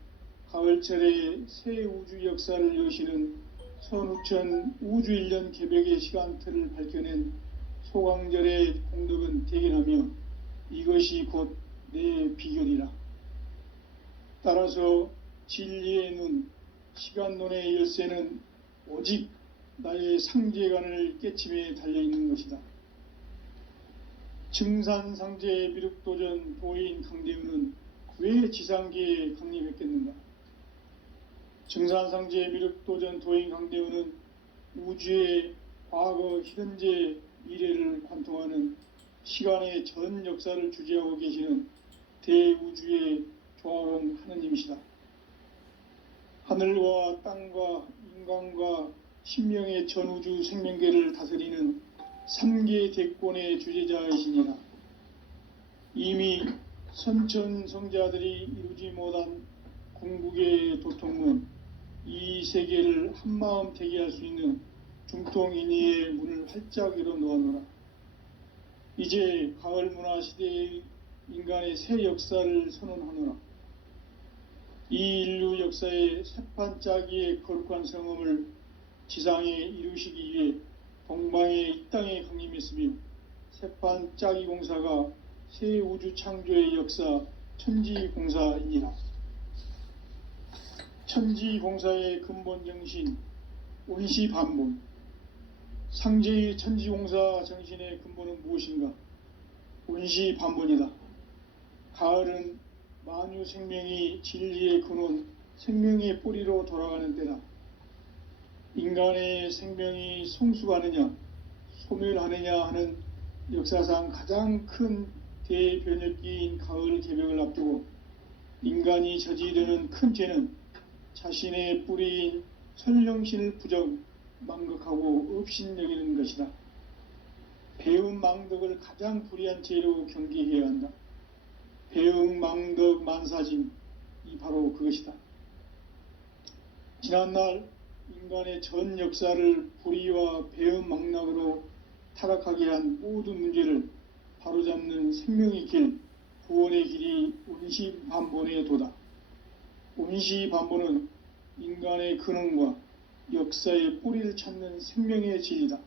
가을철에 새 우주 역사를 여시는 선우천 우주일년 개벽의 시간틀을 밝혀낸 소강절의 공덕은 대견하며 이것이 곧 내 비결이라. 따라서 진리의 눈, 시간론의 열쇠는 오직 나의 상제관을 깨침에 달려있는 것이다. 증산상제 미륵도전 도인 강대우는 왜 지상계에 강림했겠는가? 증산상제 미륵도전 도인 강대우는 우주의 과거, 현재, 미래를 관통하는 시간의 전 역사를 주재하고 계시는 대우주의 조화원 하느님이시다. 하늘과 땅과 인간과 신명의 전우주 생명계를 다스리는 3계 대권의 주재자이시니라. 이미 선천성자들이 이루지 못한 궁극의 도통문, 이 세계를 한마음 대기할 수 있는 중통인의의 문을 활짝 열어 놓아노라. 이제 가을 문화 시대의 인간의 새 역사를 선언하노라. 이 인류 역사의 새판짜기의 거룩한 성음을 지상에 이루시기 위해 동방의 이 땅에 강림했으며 새판짜기 공사가 새 우주 창조의 역사 천지공사이니라. 천지공사의 근본 정신 온시반본, 상제의 천지공사 정신의 근본은 무엇인가? 온시반본이다. 가을은 만유 생명이 진리의 근원, 생명의 뿌리로 돌아가는 때다. 인간의 생명이 성숙하느냐, 소멸하느냐 하는 역사상 가장 큰 대변혁기인 가을 개벽을 앞두고 인간이 저지르는 큰 죄는 자신의 뿌리인 설령신을 부정, 망극하고 업신여기는 것이다. 배움 망덕을 가장 불의한 죄로 경계해야 한다. 배움 망덕 만사짐이 바로 그것이다. 지난날 인간의 전 역사를 불의와 배움 망락으로 타락하게 한 모든 문제를 바로잡는 생명의 길, 구원의 길이 온시반본의 도다. 온시반본은 인간의 근원과 역사의 뿌리를 찾는 생명의 진리다.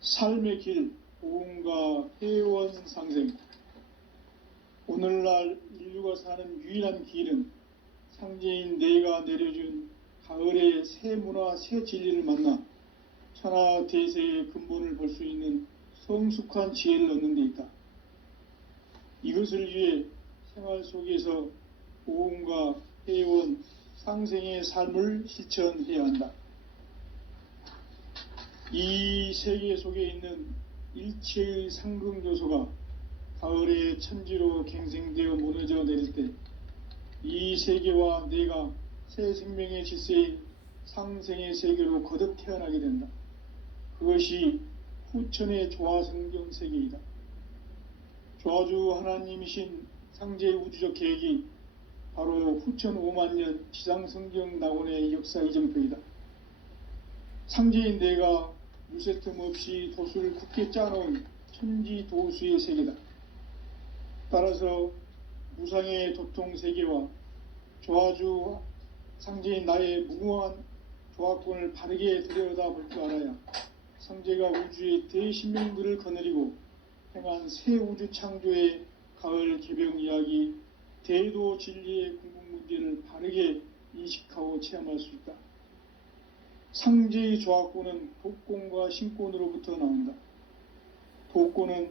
삶의 길, 보험과 회원 상생. 오늘날 인류가 사는 유일한 길은 상제인 내가 내려준 가을의 새 문화, 새 진리를 만나 천하 대세의 근본을 볼 수 있는 성숙한 지혜를 얻는 데 있다. 이것을 위해 생활 속에서 보험과 회원, 상생의 삶을 실천해야 한다. 이 세계 속에 있는 일체의 상극 요소가 가을의 천지로 갱생되어 무너져 내릴 때 이 세계와 내가 새 생명의 질서인 상생의 세계로 거듭 태어나게 된다. 그것이 후천의 조화성경 세계이다. 조화주 하나님이신 상제의 우주적 계획이 바로 후천 5만년 지상성경 낙원의 역사 이정표이다. 상제인 내가 무쇠 틈 없이 도수를 굳게 짜놓은 천지도수의 세계다. 따라서 무상의 도통 세계와 조화주 상제인 나의 무궁한 조화권을 바르게 들여다볼 줄 알아야 상제가 우주의 대신명들을 거느리고 행한 새 우주 창조의 가을 개벽 이야기, 대도 진리의 궁극 문제를 바르게 인식하고 체험할 수 있다. 상제의 조화권은 도권과 신권으로부터 나온다. 도권은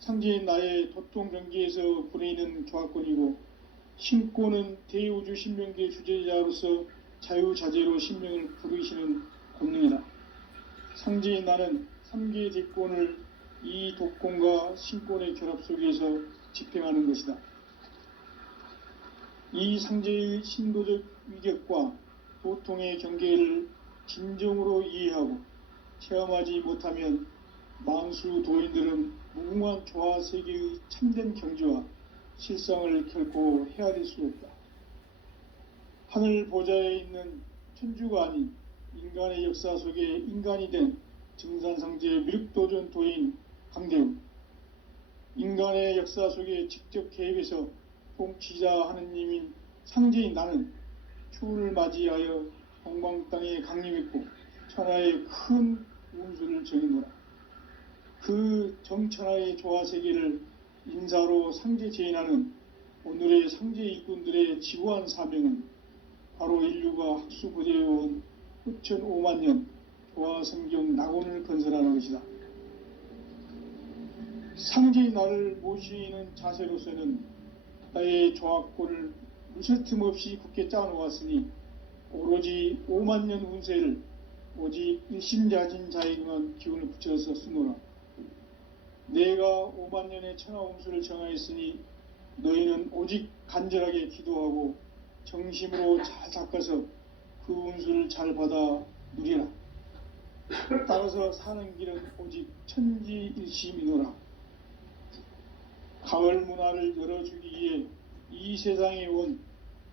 상제인 나의 도통 경계에서 부리는 조화권이고, 신권은 대우주 신명계 주제자로서 자유자재로 신명을 부르시는 권능이다. 상제인 나는 3계 대권을 이 도권과 신권의 결합 속에서 집행하는 것이다. 이 상제의 신도적 위격과 도통의 경계를 진정으로 이해하고 체험하지 못하면 만수 도인들은 무궁한 조화 세계의 참된 경지와 실상을 결코 헤아릴 수 없다. 하늘 보좌에 있는 천주가 아닌 인간의 역사 속에 인간이 된 증산상제 미륵도전 도인 강대우, 인간의 역사 속에 직접 개입해서 통치자 하느님인 상제인 나는 추운을 맞이하여 동방 땅에 강림했고 천하의 큰 운수를 정해노라. 그 정천하의 조화세계를 인사로 상제 제인하는 오늘의 상제 일꾼들의 지구한 사명은 바로 인류가 학수고대해온 후천 5만 년 조화성경 낙원을 건설하는 것이다. 상제의 나를 모시는 자세로서는 나의 조합권을 무설틈 없이 굳게 짜놓았으니 오로지 5만 년 운세를 오직 일심자진 자에게만 기운을 붙여서 쓰노라. 내가 5만 년의 천하 운수를 정하였으니 너희는 오직 간절하게 기도하고 정심으로 잘 닦아서 그 운수를 잘 받아 누리라. 따라서 사는 길은 오직 천지일심이노라. 가을 문화를 열어주기 위해 이 세상에 온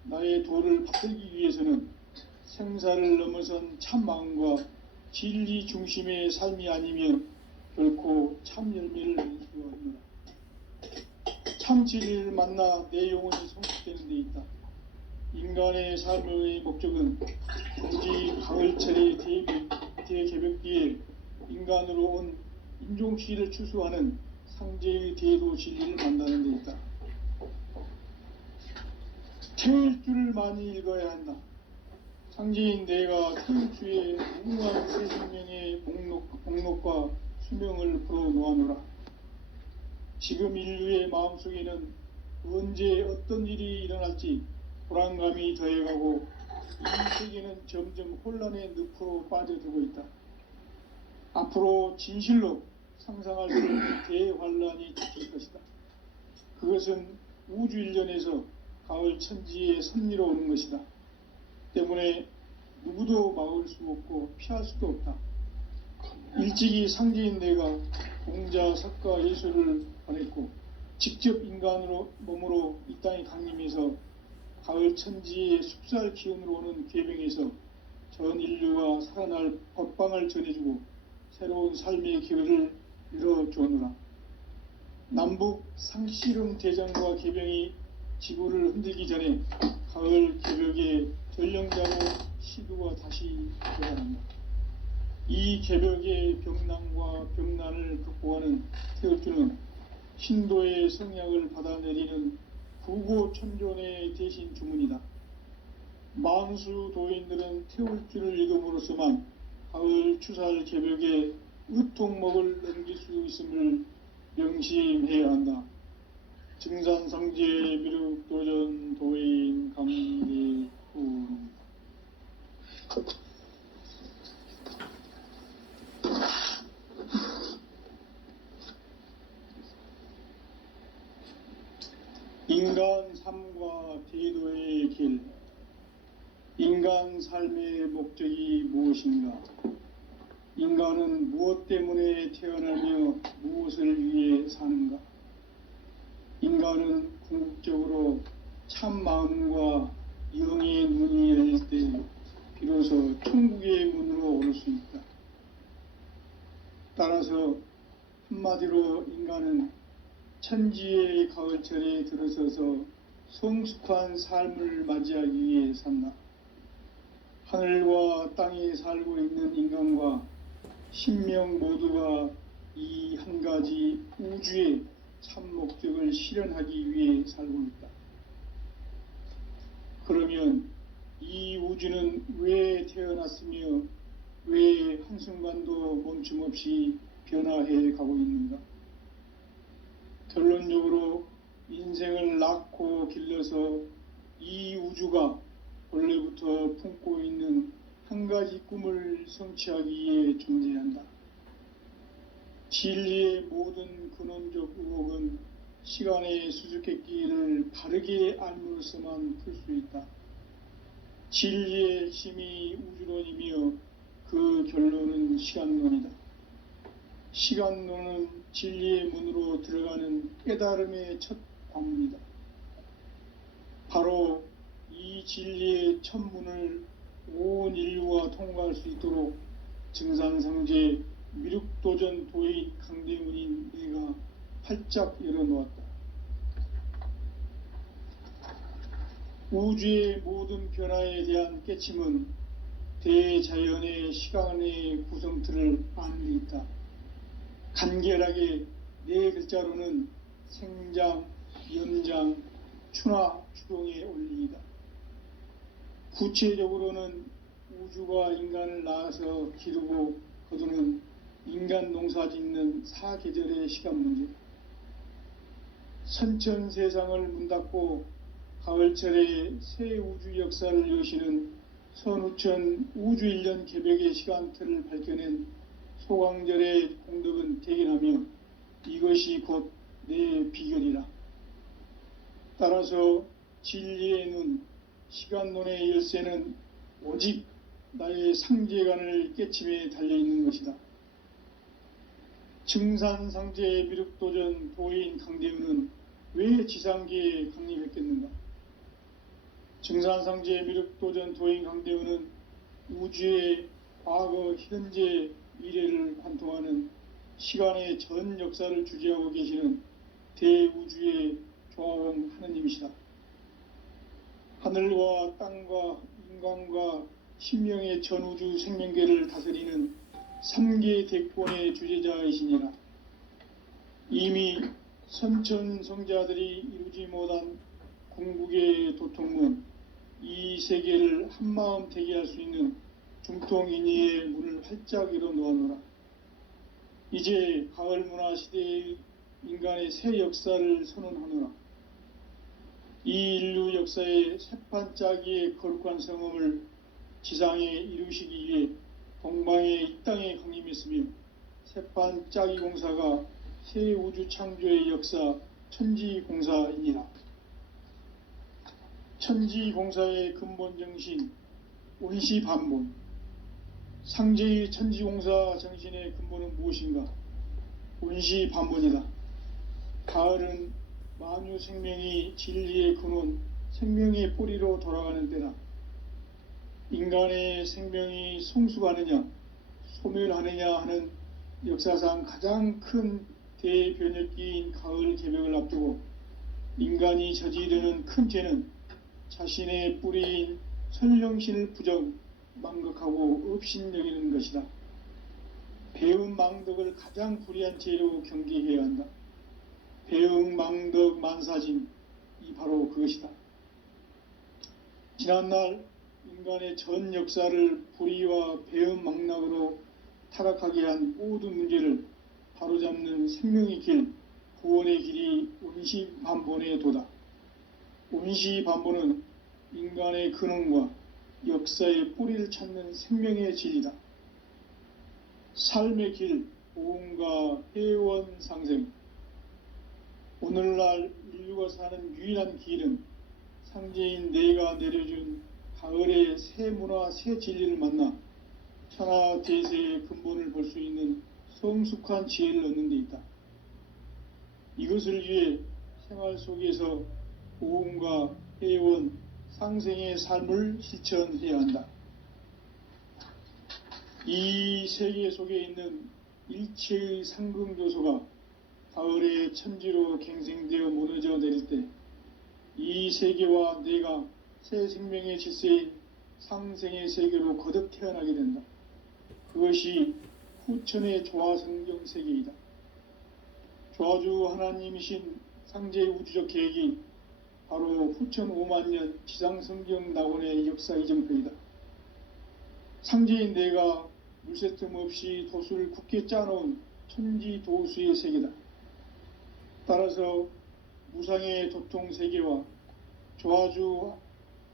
나의 도를 받들기 위해서는 생사를 넘어선 참 마음과 진리 중심의 삶이 아니면 결코 참 열매를 낼 수가 없노라. 참 진리를 만나 내 영혼이 성숙되는 데 있다. 인간의 삶의 목적은 오직 가을철의 대개벽기에 인간으로 온 인종시를 추수하는 상제의 대도 진리를 만나는 데 있다. 태일주를 많이 읽어야 한다. 상제인 내가 태일주의 무궁한 새 생명의 목록과 수명을 풀어놓아노라. 지금 인류의 마음속에는 언제 어떤 일이 일어날지 불안감이 더해가고 이 세계는 점점 혼란의 늪으로 빠져들고 있다. 앞으로 진실로 상상할 수 없는 대환란이 닥칠 것이다. 그것은 우주 일련에서 가을 천지의 섭리로 오는 것이다. 때문에 누구도 막을 수 없고 피할 수도 없다. 일찍이 상제인 내가 공자, 석가, 예수를 보냈고 직접 인간으로 몸으로 이 땅에 강림해서 가을 천지의 숲살 기운으로 오는 계병에서 전 인류가 살아날 법방을 전해주고 새로운 삶의 기회를 열어주었노라. 남북 상씨름 대전과 계병이 지구를 흔들기 전에 가을 개벽의 전령자로 시두가 다시 되어간다. 이 개벽의 병난과 병난을 극복하는 태울주는 신도의 성약을 받아내리는 구고천존의 대신 주문이다. 만수 도인들은 태울주를 읽음으로써만 가을 추살 개벽의 으통목을 넘길 수 있음을 명심해야 한다. 증산상제 미륵도전 도인 강대우. 인간 삶과 대도의 길. 인간 삶의 목적이 무엇인가? 인간은 무엇 때문에 태어나며 무엇을 위해 사는가? 인간은 궁극적으로 참 마음과 영의 눈이 열릴 때 비로소 천국의 문으로 오를 수 있다. 따라서 한마디로 인간은 천지의 가을철에 들어서서 성숙한 삶을 맞이하기 위해 산다. 하늘과 땅에 살고 있는 인간과 신명 모두가 이 한 가지 우주의 참 목적을 실현하기 위해 살고 있다. 그러면 이 우주는 왜 태어났으며 왜 한순간도 멈춤 없이 변화해 가고 있는가? 결론적으로 인생을 낳고 길러서 이 우주가 원래부터 품고 있는 한 가지 꿈을 성취하기 위해 존재한다. 진리의 모든 근원적 의혹은 시간의 수수께끼를 바르게 알므로서만 풀 수 있다. 진리의 핵심이 우주론이며 그 결론은 시간론이다. 시간론은 진리의 문으로 들어가는 깨달음의 첫 관문이다. 바로 이 진리의 천문을 온 인류가 통과할 수 있도록 증산상제 미륵도전 도인 강대문인 내가 활짝 열어놓았다. 우주의 모든 변화에 대한 깨침은 대자연의 시간의 구성틀을 아는 데 있다. 간결하게 네 글자로는 생장, 연장, 추나 추동의 원리이다. 구체적으로는 우주가 인간을 낳아서 기르고 거두는 인간 농사 짓는 사계절의 시간 문제, 선천 세상을 문 닫고 가을철에 새 우주 역사를 여시는 선우천 우주 1년 개벽의 시간틀을 밝혀낸 소강절의 공덕은 대견하며 이것이 곧 내 비결이라. 따라서 진리의 눈, 시간론의 열쇠는 오직 나의 상제관을 깨침에 달려있는 것이다. 증산상제 미륵도전 도인 강대훈은 왜 지상계에 강림했겠는가? 증산상제 미륵도전 도인 강대훈은 우주의 과거, 현재, 미래를 관통하는 시간의 전 역사를 주재하고 계시는 대우주의 조화원 하느님이시다. 하늘과 땅과 인간과 신명의 전우주 생명계를 다스리는 3계 대권의 주재자이시니라. 이미 선천성자들이 이루지 못한 궁극의 도통문, 이 세계를 한마음 대기할 수 있는 중통인의의 문을 활짝 열어놓아노라. 이제 가을 문화 시대의 인간의 새 역사를 선언하노라. 이 인류 역사의 새판짜기의 거룩한 성음을 지상에 이루시기 위해 동방의 이 땅에 강림했으며 새판짜기 공사가 새 우주 창조의 역사 천지공사이니라. 천지공사의 근본 정신 온시반본, 상제의 천지공사 정신의 근본은 무엇인가? 온시반본이다. 가을은 만유 생명이 진리의 근원, 생명의 뿌리로 돌아가는 때다. 인간의 생명이 성숙하느냐, 소멸하느냐 하는 역사상 가장 큰 대변혁기인 가을 개벽을 앞두고 인간이 저지르는 큰 죄는 자신의 뿌리인 선령신을 부정, 망각하고 업신여기는 것이다. 배움 망덕을 가장 불의한 죄로 경계해야 한다. 배움 망덕 만사짐, 이 바로 그것이다. 지난날 인간의 전 역사를 불의와 배움 망락으로 타락하게 한 모든 문제를 바로잡는 생명의 길, 구원의 길이 온시반본의 도다. 온시반본은 인간의 근원과 역사의 뿌리를 찾는 생명의 진리다. 삶의 길, 보험과 회원 상생. 오늘날 인류가 사는 유일한 길은 상제인 내가 내려준 가을의 새 문화, 새 진리를 만나 천하 대세의 근본을 볼 수 있는 성숙한 지혜를 얻는 데 있다. 이것을 위해 생활 속에서 보험과 회원, 상생의 삶을 실천해야 한다. 이 세계 속에 있는 일체의 상금조소가 가을의 천지로 갱생되어 무너져 내릴 때 이 세계와 내가 새 생명의 질서인 상생의 세계로 거듭 태어나게 된다. 그것이 후천의 조화성경 세계이다. 조화주 하나님이신 상제의 우주적 계획이 바로 후천 5만년 지상성경 낙원의 역사 이정표이다. 상제인 내가 물새 틈 없이 도수를 굳게 짜놓은 천지도수의 세계다. 따라서 무상의 도통 세계와 조화주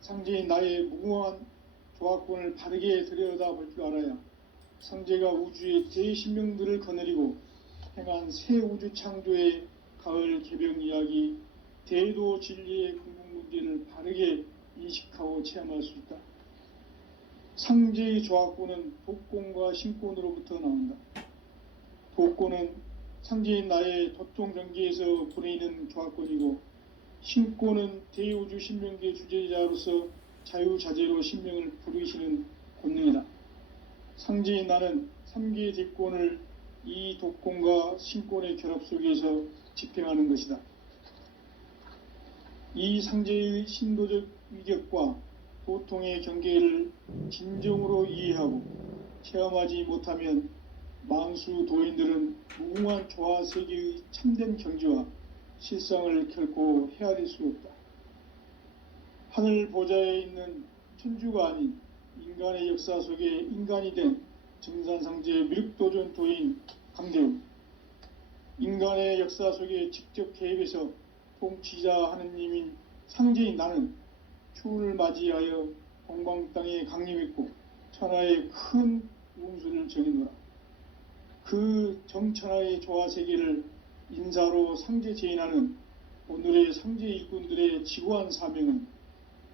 상제인 나의 무궁한 조화권을 바르게 들여다볼 줄 알아야 상제가 우주의 대신명들을 거느리고 행한 새 우주 창조의 가을 개벽 이야기, 대도 진리의 궁극 문제를 바르게 인식하고 체험할 수 있다. 상제의 조화권은 독권과 신권으로부터 나온다. 독권은 상제인 나의 도통 경계에서 보내는 조화권이고, 신고는 대우주 신명계 주제자로서 자유자재로 신명을 부르시는 권능이다. 상제인 나는 3개의 대권을 이 독권과 신권의 결합 속에서 집행하는 것이다. 이 상제의 신도적 위격과 도통의 경계를 진정으로 이해하고 체험하지 못하면 만수 도인들은 무궁한 조화 세계의 참된 경지와 실상을 결코 헤아릴 수 없다. 하늘 보좌에 있는 천주가 아닌 인간의 역사 속에 인간이 된 증산상제 미륵도전 도인 강대우, 인간의 역사 속에 직접 개입해서 통치자 하느님인 상제인 나는 추운을 맞이하여 공방 땅에 강림했고 천하의 큰 운수를 정해노라. 그 정천하의 조화세계를 인사로 상제 제인하는 오늘의 상제 일꾼들의 지고한 사명은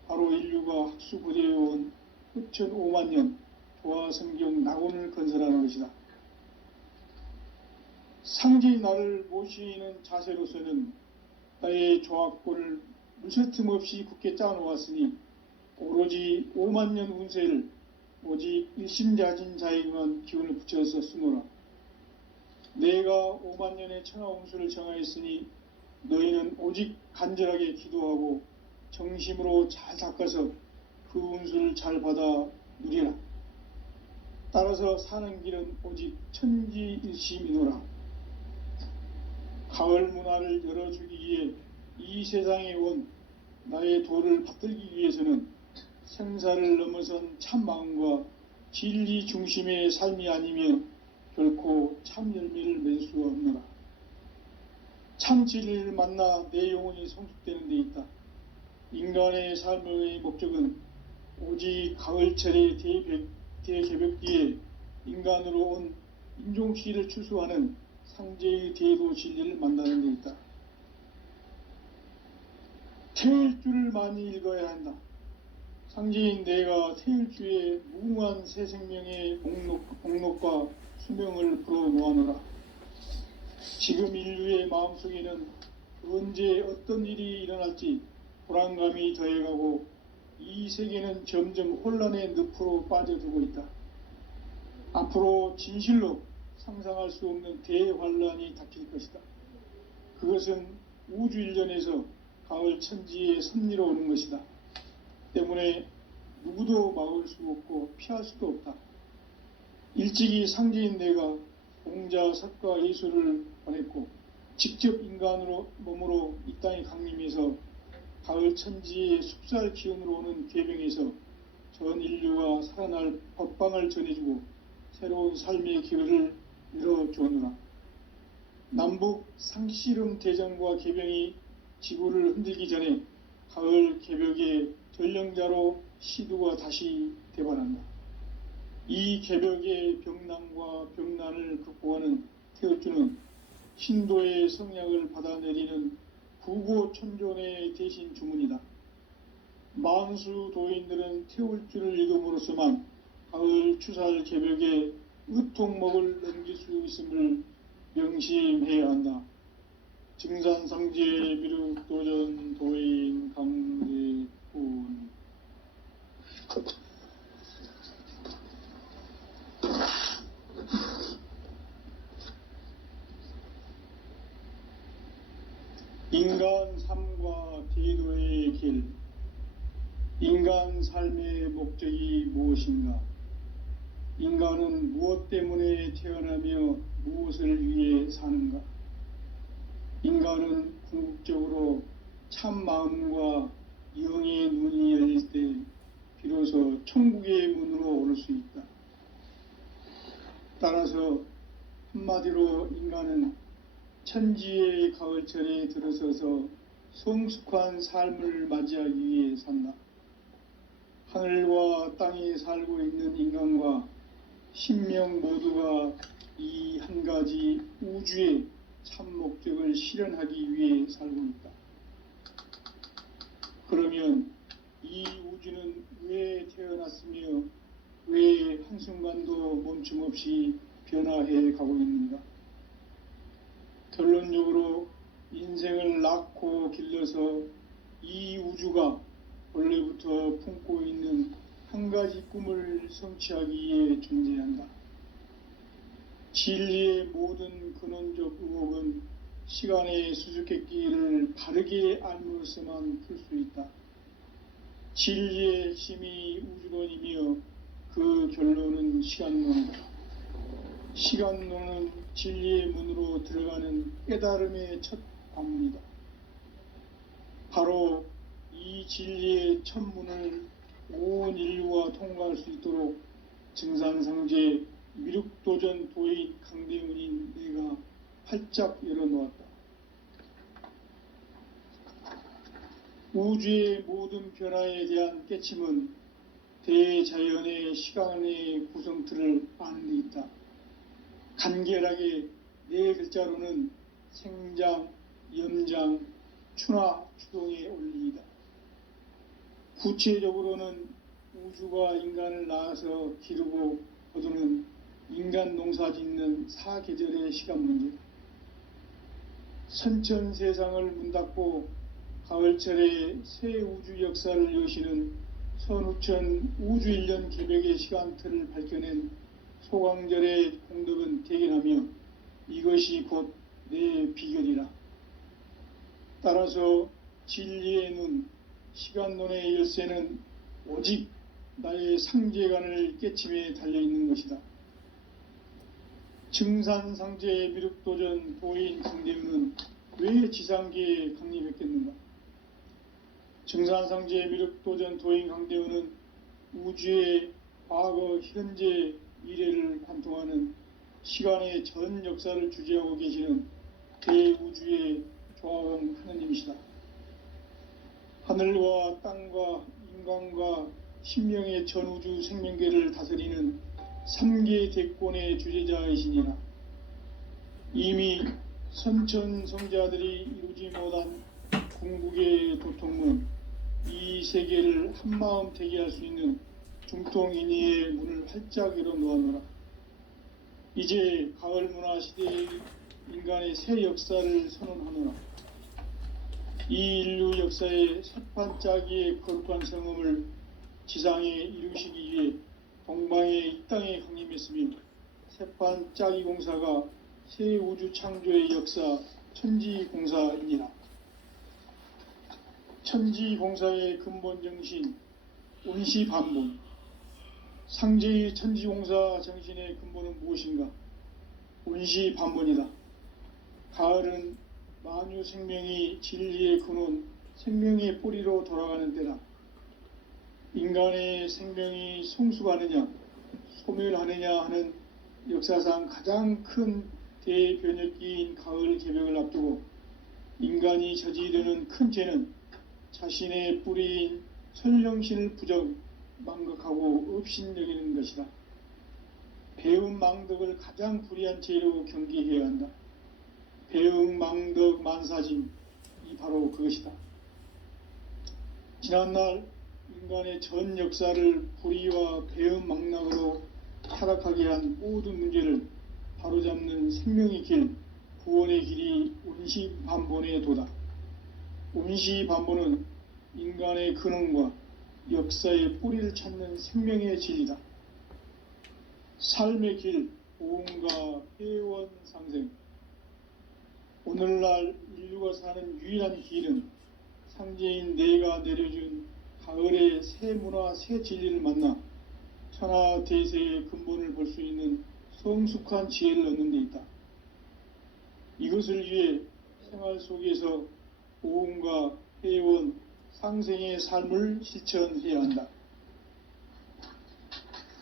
바로 인류가 학수고대해온 흡천 5만 년 조화성경 낙원을 건설하는 것이다. 상제인 나를 모시는 자세로서는 나의 조합권을 무쇠틈 없이 굳게 짜놓았으니 오로지 5만 년 운세를 오직 일심자진 자에게만 기운을 붙여서 쓰노라. 내가 5만 년의 천하 운수를 정하였으니 너희는 오직 간절하게 기도하고 정심으로 잘 닦아서 그 운수를 잘 받아 누리라. 따라서 사는 길은 오직 천지일심이노라. 가을 문화를 열어주기 위해 이 세상에 온 나의 도를 받들기 위해서는 생사를 넘어선 참 마음과 진리 중심의 삶이 아니면 결코 참 열매를 맺을 수가 없노라. 참 진리를 만나 내 영혼이 성숙되는 데 있다. 인간의 삶의 목적은 오직 가을철의 대개벽 뒤에 인간으로 온 인종시를 추수하는 상제의 대도 진리를 만나는 데 있다. 태일주를 많이 읽어야 한다. 상제인 내가 태일주의 무궁한 새 생명의 목록과 수명을 풀어놓아노라. 지금 인류의 마음속에는 언제 어떤 일이 일어날지 불안감이 더해가고 이 세계는 점점 혼란의 늪으로 빠져들고 있다. 앞으로 진실로 상상할 수 없는 대환란이 닥칠 것이다. 그것은 우주 일련에서 가을 천지의 섭리로 오는 것이다. 때문에 누구도 막을 수 없고 피할 수도 없다. 일찍이 상제인 내가 공자, 석가, 예수를 보냈고 직접 인간으로 몸으로 이 땅에 강림해서 가을 천지의 숲살 기운으로 오는 궤병에서 전 인류가 살아날 법방을 전해주고 새로운 삶의 기회를 열어주었노라. 남북 상씨름 대전과 개병이 지구를 흔들기 전에 가을 개벽의 전령자로 시두가 다시 대발한다. 이 개벽의 병난과 병난을 극복하는 태울주는 신도의 성약을 받아내리는 부고천존의 대신 주문이다. 만수 도인들은 태울주를 읽음으로써만 가을 추살 개벽의 의통목을 넘길 수 있음을 명심해야 한다. 증산상제 미륵도전 도인 강대군. 인간 삶과 대도의 길. 인간 삶의 목적이 무엇인가? 인간은 무엇 때문에 태어나며 무엇을 위해 사는가? 인간은 궁극적으로 참 마음과 영의 눈이 열릴 때 비로소 천국의 문으로 오를 수 있다. 따라서 한마디로 인간은 천지의 가을철에 들어서서 성숙한 삶을 맞이하기 위해 산다. 하늘과 땅에 살고 있는 인간과 신명 모두가 이 한 가지 우주의 참 목적을 실현하기 위해 살고 있다. 그러면 이 우주는 왜 태어났으며 왜 한순간도 멈춤 없이 변화해 가고 있는가? 결론적으로 인생을 낳고 길러서 이 우주가 원래부터 품고 있는 한 가지 꿈을 성취하기 위해 존재한다. 진리의 모든 근원적 의혹은 시간의 수수께끼를 바르게 알므로써만 풀 수 있다. 진리의 핵심이 우주론이며 그 결론은 시간론이다. 시간론은 진리의 문으로 들어가는 깨달음의 첫 관문이다. 바로 이 진리의 첫 문을 온 인류가 통과할 수 있도록 증산상제 미륵도전 도인 강대문인 내가 활짝 열어놓았다. 우주의 모든 변화에 대한 깨침은 대자연의 시간의 구성틀을 아는 데 있다. 간결하게 네 글자로는 생장, 염장, 추나 추동의 원리이다. 구체적으로는 우주가 인간을 낳아서 기르고 거두는 인간 농사 짓는 사계절의 시간 문제, 선천 세상을 문 닫고 가을철에 새 우주 역사를 여시는 선우천 우주 1년 개벽의 시간틀을 밝혀낸 소강절의 공덕은 대견하며 이것이 곧 내 비결이라. 따라서 진리의 눈, 시간론의 열쇠는 오직 나의 상제관을 깨침에 달려있는 것이다. 증산상제 미륵도전 도인 강대우는 왜 지상계에 강림했겠는가? 증산상제 미륵도전 도인 강대우는 우주의 과거, 현재, 미래를 관통하는 시간의 전 역사를 주재하고 계시는 대우주의 조화원 하느님이시다. 하늘과 땅과 인간과 신명의 전우주 생명계를 다스리는 3계 대권의 주재자이시니라. 이미 선천성자들이 이루지 못한 궁극의 도통문, 이 세계를 한마음 대기할 수 있는 중통인의의 문을 활짝 열어놓았노라. 이제 가을 문화 시대의 인간의 새 역사를 선언하노라. 이 인류 역사의 새판짜기의 거룩한 성음을 지상에 이루시기 위해 동방의 이 땅에 강림했으며 새판짜기 공사가 새 우주 창조의 역사 천지공사이니라. 천지공사의 근본 정신 온시반본, 상제의 천지공사 정신의 근본은 무엇인가? 온시반본이다. 가을은 만유 생명이 진리의 근원, 생명의 뿌리로 돌아가는 때다. 인간의 생명이 성숙하느냐, 소멸하느냐 하는 역사상 가장 큰 대변혁기인 가을 개벽을 앞두고 인간이 저지르는 큰 죄는 자신의 뿌리인 설령신을 부정, 망각하고 업신여기는 것이다. 배움 망덕을 가장 불의한 죄로 경계해야 한다. 배움 망덕 만사짐, 이 바로 그것이다. 지난날 인간의 전 역사를 불의와 배움 망락으로 타락하게 한 모든 문제를 바로잡는 생명의 길, 구원의 길이 온시반본의 도다. 온시반본은 인간의 근원과 역사의 뿌리를 찾는 생명의 진리다. 삶의 길, 보험과 회원 상생. 오늘날 인류가 사는 유일한 길은 상제인 내가 내려준 가을의 새 문화, 새 진리를 만나 천하 대세의 근본을 볼 수 있는 성숙한 지혜를 얻는 데 있다. 이것을 위해 생활 속에서 보험과 회원, 상생의 삶을 실천해야 한다.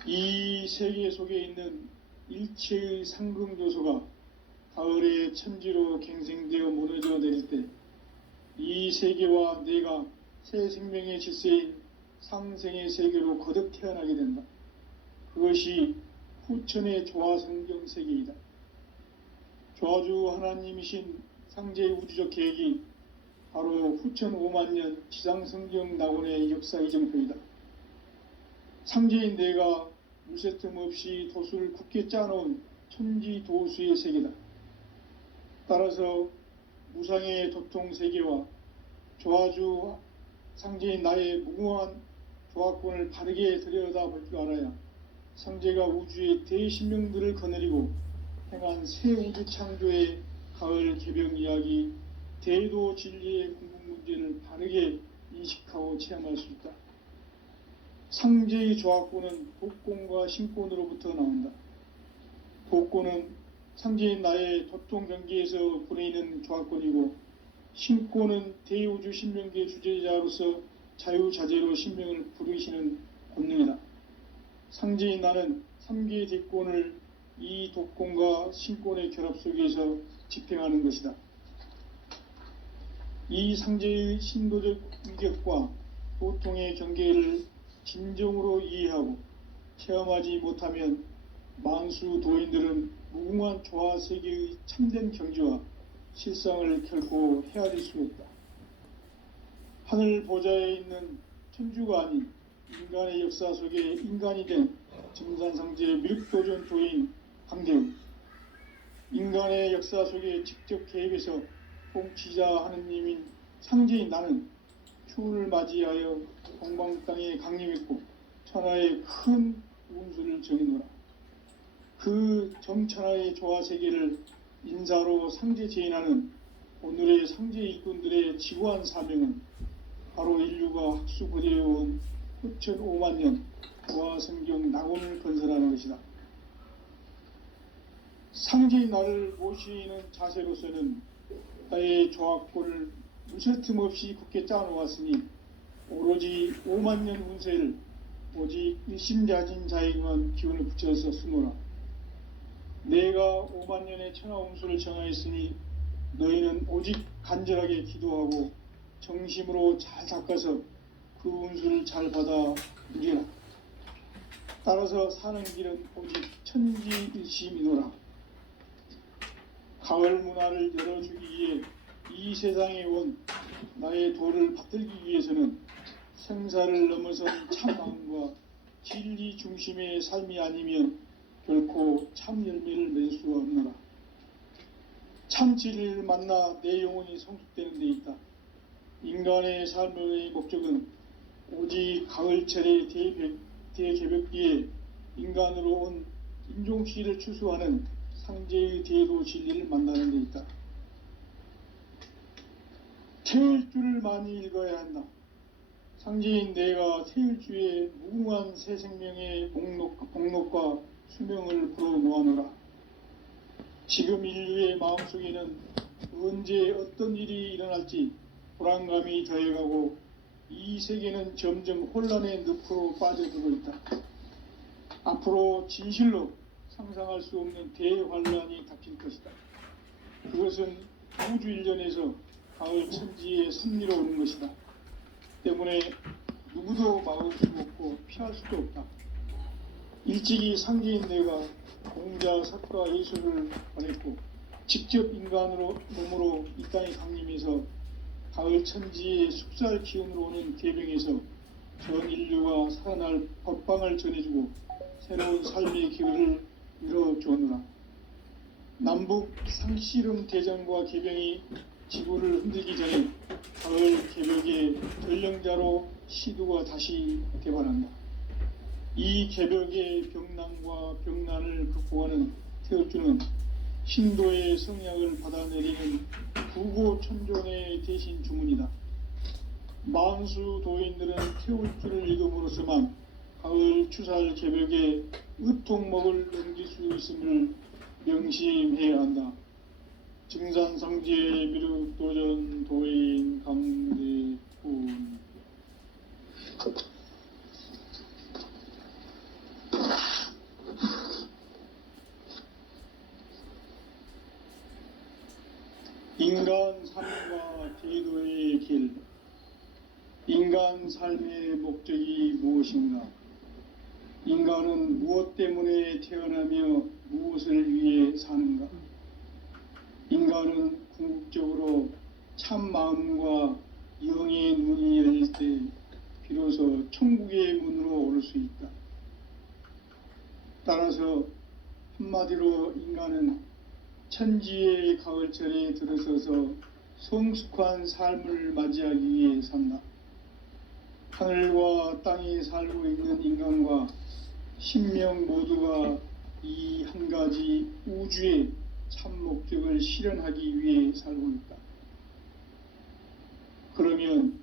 이 세계 속에 있는 일체의 상금 요소가 가을의 천지로 갱생되어 무너져 내릴 때 이 세계와 내가 새 생명의 질서인 상생의 세계로 거듭 태어나게 된다. 그것이 후천의 조화성경 세계이다. 조화주 하나님이신 상제의 우주적 계획이 바로 후천 5만년 지상성경 낙원의 역사 이정표이다. 상제인 내가 물새틈 없이 도수를 굳게 짜놓은 천지도수의 세계다. 따라서 무상의 도통 세계와 조화주 상제인 나의 무궁한 조합권을 바르게 들여다볼 줄 알아야 상제가 우주의 대신명들을 거느리고 행한 새 우주 창조의 가을 개병 이야기, 대도 진리의 궁극 문제를 바르게 인식하고 체험할 수 있다. 상제의 조합권은 독권과 신권으로부터 나온다. 독권은 상제인 나의 도통 경계에서 불어있는 조합권이고, 신권은 대우주 신명계 주제자로서 자유자재로 신명을 부르시는 권능이다. 상제인 나는 3개의 대권을 이 독권과 신권의 결합 속에서 집행하는 것이다. 이 상제의 신도적 위격과 도통의 경계를 진정으로 이해하고 체험하지 못하면 만수 도인들은 무궁한 조화 세계의 참된 경지와 실상을 결코 헤아릴 수 없다. 하늘 보좌에 있는 천주가 아닌 인간의 역사 속에 인간이 된 증산상제의 밀도전 도인 강대우, 인간의 역사 속에 직접 개입해서 통치자 하느님인 상제인 나는 추운을 맞이하여 동방 땅에 강림했고 천하의 큰 운수를 정해노라. 그 정천하의 조화 세계를 인사로 상제 제인하는 오늘의 상제 일꾼들의 지구한 사명은 바로 인류가 학수부대해온 후천 5만 년 조화 성경 낙원을 건설하는 것이다. 상제인 나를 모시는 자세로서는 나의 조합권을 무설틈 없이 굳게 짜놓았으니 오로지 5만 년 운세를 오직 일심자진 자에게만 기운을 붙여서 쓰노라. 내가 5만 년의 천하 운수를 정하였으니 너희는 오직 간절하게 기도하고 정심으로 잘 닦아서 그 운수를 잘 받아 누리라. 따라서 사는 길은 오직 천지일심이노라. 가을 문화를 열어주기 위해 이 세상에 온 나의 도를 받들기 위해서는 생사를 넘어선 참마음과 진리 중심의 삶이 아니면 결코 참 열매를 맺을 수가 없노라. 참 진리를 만나 내 영혼이 성숙되는 데 있다. 인간의 삶의 목적은 오직 가을철의 대개벽기에 인간으로 온 인종씨를 추수하는 상제의 대도 진리를 만나는 데 있다. 태일주를 많이 읽어야 한다. 상제인 내가 태일주의 무궁한 새 생명의 복록과 수명을 불어놓아노라. 지금 인류의 마음속에는 언제 어떤 일이 일어날지 불안감이 더해가고 이 세계는 점점 혼란의 늪으로 빠져들고 있다. 앞으로 진실로 상상할 수 없는 대환란이 닥칠 것이다. 그것은 우주 일전에서 가을 천지의 섭리로 오는 것이다. 때문에 누구도 막을 수 없고 피할 수도 없다. 일찍이 상제인 내가 공자, 석가, 예수를 보냈고 직접 인간으로 몸으로 이 땅에 강림해서 가을 천지의 숲살 기운으로 오는 계병에서 전 인류가 살아날 법방을 전해주고 새로운 삶의 기회를 열어주었노라. 남북 상씨름 대전과 계병이 지구를 흔들기 전에 가을 개벽의 전령자로 시두가 다시 개발한다. 이 개벽의 병난과 병난을 극복하는 태울주는 신도의 성약을 받아내리는 구고천존의 대신 주문이다. 만수 도인들은 태울주를 읽음으로써만 가을 추살 개벽에 의통목을 넘길 수 있음을 명심해야 한다. 증산상제 미륵도전 도인 강대군. 인간 삶과 제도의 길. 인간 삶의 목적이 무엇인가? 인간은 무엇 때문에 태어나며 무엇을 위해 사는가? 인간은 궁극적으로 참 마음과 영의 눈이 열릴 때 비로소 천국의 문으로 오를 수 있다. 따라서 한마디로 인간은 천지의 가을철에 들어서서 성숙한 삶을 맞이하기 위해 산다. 하늘과 땅에 살고 있는 인간과 신명 모두가 이 한 가지 우주의 참 목적을 실현하기 위해 살고 있다. 그러면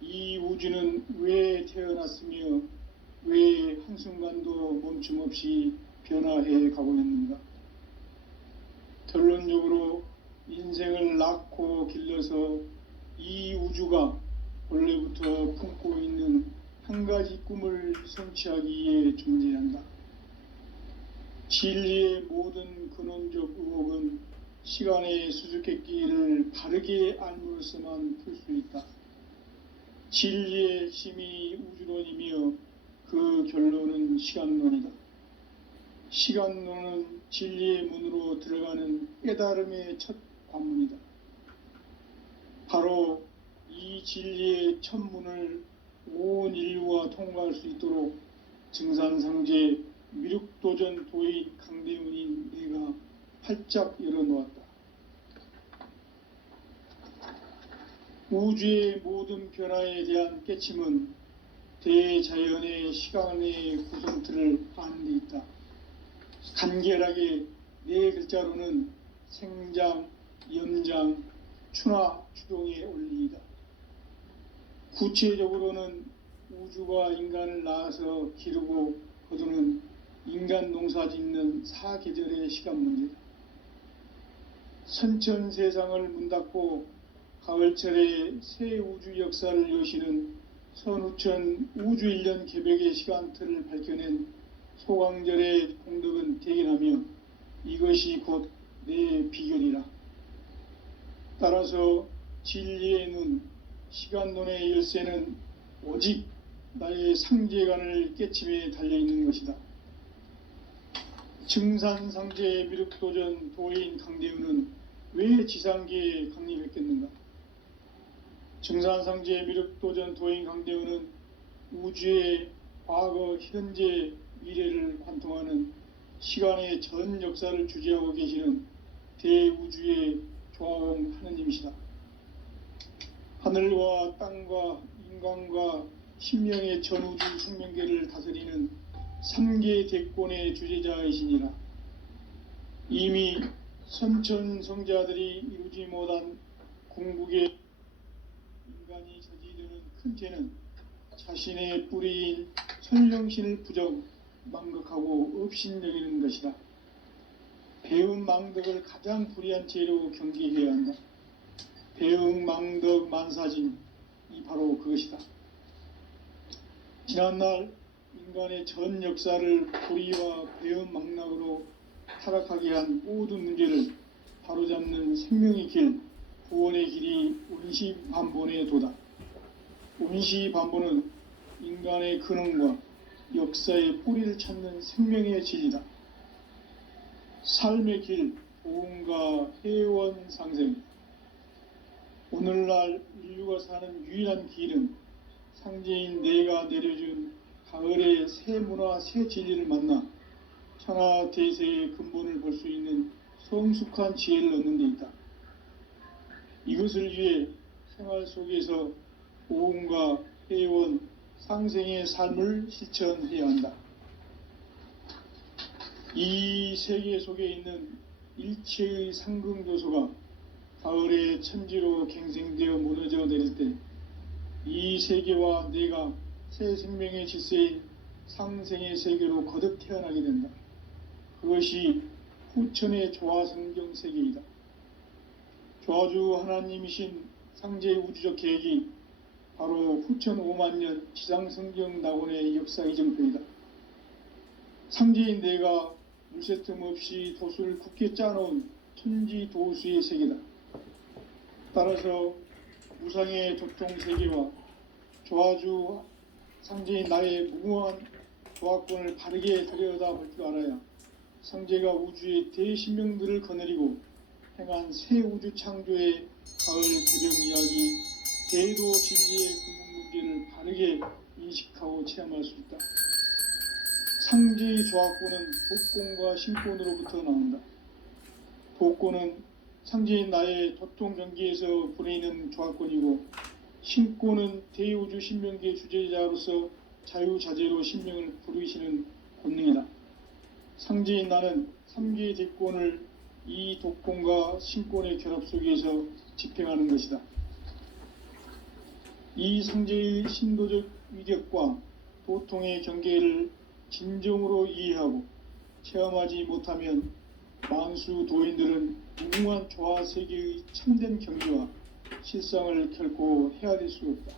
이 우주는 왜 태어났으며 왜 한순간도 멈춤 없이 변화해 가고 있는가? 결론적으로 인생을 낳고 길러서 이 우주가 원래부터 품고 있는 한 가지 꿈을 성취하기 위해 존재한다. 진리의 모든 근원적 의혹은 시간의 수수께끼를 바르게 알므로서만 풀 수 있다. 진리의 핵심이 우주론이며 그 결론은 시간론이다. 시간론은 진리의 문으로 들어가는 깨달음의 첫 관문이다. 바로 이 진리의 첫 문을 온 인류가 통과할 수 있도록 증산상제 미륵도전 도인 강대문인 내가 활짝 열어놓았다. 우주의 모든 변화에 대한 깨침은 대자연의 시간의 구성틀을 아는 데 있다. 간결하게 네 글자로는 생장, 연장, 추나 추동의 원리이다. 구체적으로는 우주가 인간을 낳아서 기르고 거두는 인간 농사 짓는 사계절의 시간 문제다. 선천 세상을 문 닫고 가을철에 새 우주 역사를 여시는 선우천 우주 1년 개벽의 시간틀을 밝혀낸 소강절의 공덕은 대견하며 이것이 곧 내 비결이라. 따라서 진리의 눈, 시간론의 열쇠는 오직 나의 상제관을 깨침에 달려있는 것이다. 증산상제 미륵도전 도인 강대우는 왜 지상계에 강림했겠는가? 증산상제 미륵도전 도인 강대우는 우주의 과거, 현재, 미래를 관통하는 시간의 전 역사를 주재하고 계시는 대우주의 조화원 하느님이시다. 하늘과 땅과 인간과 신명의 전우주 생명계를 다스리는 3계 대권의 주재자이시니라. 이미 선천성자들이 이루지 못한 궁극의 인간이 저지르는 큰 죄는 자신의 뿌리인 설령신을 부정, 망극하고 업신여기는 것이다. 배움 망덕을 가장 불의한 죄로 경계해야 한다. 배움 망덕 만사진, 이 바로 그것이다. 지난날 인간의 전 역사를 불의와 배움 망락으로 타락하게 한 모든 문제를 바로잡는 생명의 길, 구원의 길이 운시반본의 도다. 운시반본은 인간의 근원과 역사의 뿌리를 찾는 생명의 진리다. 삶의 길, 보험과 회원 상생. 오늘날 인류가 사는 유일한 길은 상제인 내가 내려준 가을의 새 문화, 새 진리를 만나 천하대세의 근본을 볼 수 있는 성숙한 지혜를 얻는 데 있다. 이것을 위해 생활 속에서 보험과 회원, 상생의 삶을 실천해야 한다. 이 세계 속에 있는 일체의 상승조소가 가을의 천지로 갱생되어 무너져 내릴 때 이 세계와 내가 새 생명의 질서인 상생의 세계로 거듭 태어나게 된다. 그것이 후천의 조화성경 세계이다. 조화주 하나님이신 상제의 우주적 계획이 바로 후천 5만년 지상성경 낙원의 역사 이정표이다. 상제인 내가 물새 틈 없이 도수를 굳게 짜놓은 천지 도수의 세계다. 따라서 무상의 도통 세계와 조화주 상제인 나의 무궁한 조화권을 바르게 들여다볼 줄 알아야 상제가 우주의 대신명들을 거느리고 행한 새 우주 창조의 가을 개벽 이야기, 대도 진리의 궁극 문제를 바르게 인식하고 체험할 수 있다. 상제의 조화권은 독권과 신권으로부터 나온다. 독권은 상제인 나의 도통 경계에서 보내는 조화권이고 신고는 대우주 신명기의 주제자로서 자유자재로 신명을 부르시는 권능이다. 상제인 나는 3개의 대권을 이 독권과 신권의 결합 속에서 집행하는 것이다. 이 상제의 신도적 위력과 도통의 경계를 진정으로 이해하고 체험하지 못하면 만수 도인들은 무궁한 조화 세계의 참된 경지와 실상을 결코 헤아릴 수 없다.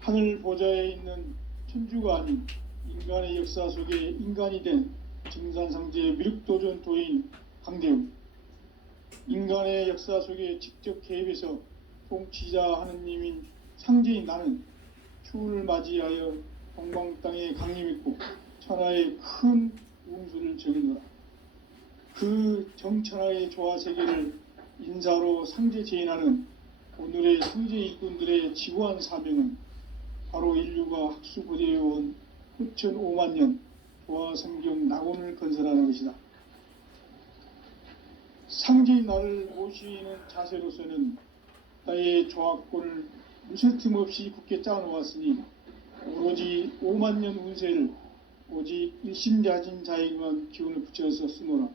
하늘 보좌에 있는 천주가 아닌 인간의 역사 속에 인간이 된 증산상제의 미륵도전 도인 강대우, 인간의 역사 속에 직접 개입해서 통치자 하느님인 상제인 나는 추운을 맞이하여 동방 땅에 강림했고 천하의 큰 운수를 적이노라. 그 정천하의 조화세계를 인사로 상제 제인하는 오늘의 상제 일꾼들의 지구한 사명은 바로 인류가 학수고대해온 후천 5만 년 조화성경 낙원을 건설하는 것이다. 상제인 나를 모시는 자세로서는 나의 조화권을 무슨 틈 없이 굳게 짜놓았으니 오로지 5만 년 운세를 오직 일심자진 자에게만 기운을 붙여서 쓰노라.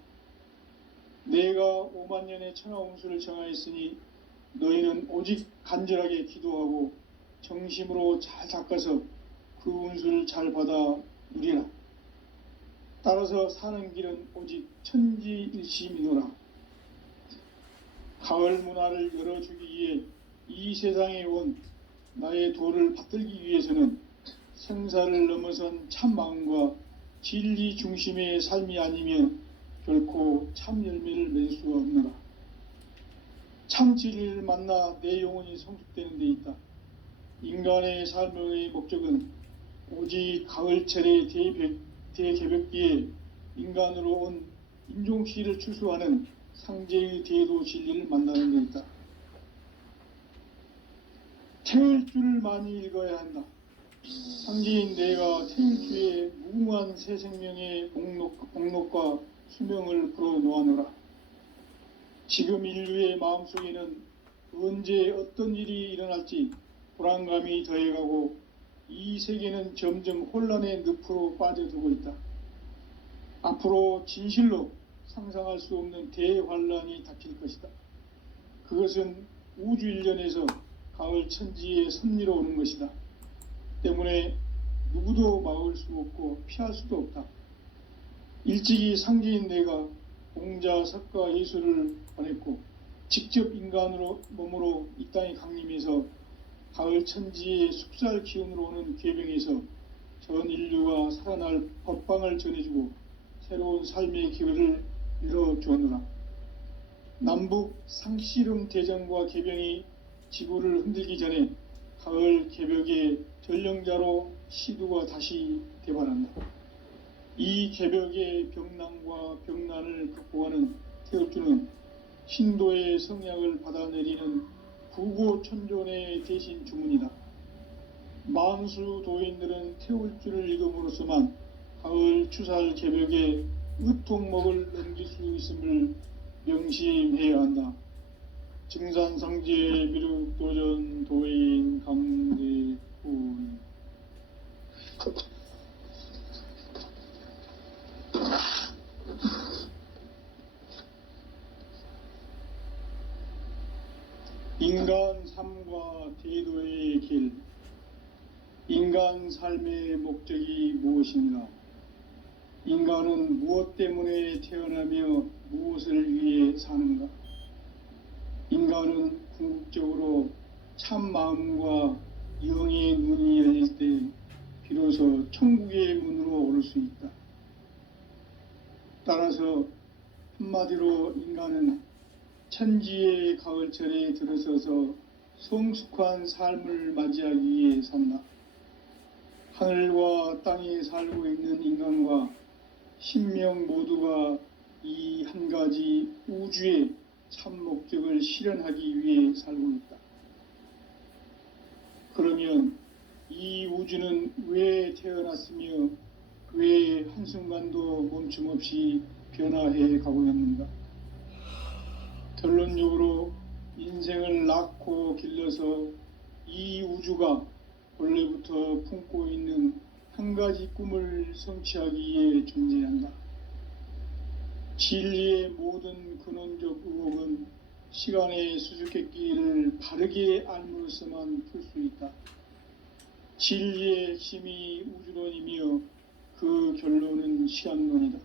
내가 5만 년의 천하 운수를 정하였으니 너희는 오직 간절하게 기도하고 정심으로 잘 닦아서 그 운수를 잘 받아 누리라. 따라서 사는 길은 오직 천지일심이노라. 가을 문화를 열어주기 위해 이 세상에 온 나의 도를 받들기 위해서는 생사를 넘어선 참 마음과 진리 중심의 삶이 아니면 결코 참 열매를 맺을 수가 없노라. 참 진리를 만나 내 영혼이 성숙되는 데 있다. 인간의 삶의 목적은 오직 가을철의 대개벽기에 인간으로 온 인종시를 추수하는 상제의 대도 진리를 만나는 데 있다. 태일주를 많이 읽어야 한다. 상제인 내가 태일주의 무궁한 새 생명의 목록과 수명을 풀어놓아노라. 지금 인류의 마음속에는 언제 어떤 일이 일어날지 불안감이 더해가고 이 세계는 점점 혼란의 늪으로 빠져들고 있다. 앞으로 진실로 상상할 수 없는 대환란이 닥칠 것이다. 그것은 우주 일련에서 가을 천지의 섭리로 오는 것이다. 때문에 누구도 막을 수 없고 피할 수도 없다. 일찍이 상제인 내가 공자, 석가, 예수를 보냈고 직접 인간으로 몸으로 이 땅에 강림해서 가을 천지의 숙살 기운으로 오는 괴병에서 전 인류가 살아날 법방을 전해주고 새로운 삶의 기회를 열어주었노라. 남북 상씨름 대전과 개병이 지구를 흔들기 전에 가을 개벽의 전령자로 시두가 다시 대발한다. 이 개벽의 병난과 병난을 극복하는 태엽주는 신도의 성약을 받아내리는 구고천존의 대신 주문이다. 만수 도인들은 태울주를 읽음으로써만 가을 추살 개벽의 의통목을 넘길 수 있음을 명심해야 한다. 증산상제 미륵도전 도인 강대훈. 인간 삶과 대도의 길. 인간 삶의 목적이 무엇인가? 인간은 무엇 때문에 태어나며 무엇을 위해 사는가? 인간은 궁극적으로 참 마음과 영의 눈이 열릴 때 비로소 천국의 문으로 오를 수 있다. 따라서 한마디로 인간은 천지의 가을철에 들어서서 성숙한 삶을 맞이하기 위해 산다. 하늘과 땅에 살고 있는 인간과 신명 모두가 이 한 가지 우주의 참 목적을 실현하기 위해 살고 있다. 그러면 이 우주는 왜 태어났으며 왜 한순간도 멈춤 없이 변화해 가고 있는가? 결론적으로 인생을 낳고 길러서 이 우주가 원래부터 품고 있는 한 가지 꿈을 성취하기 위해 존재한다. 진리의 모든 근원적 의혹은 시간의 수수께끼를 바르게 알므로서만 풀 수 있다. 진리의 핵심이 우주론이며 그 결론은 시간론이다.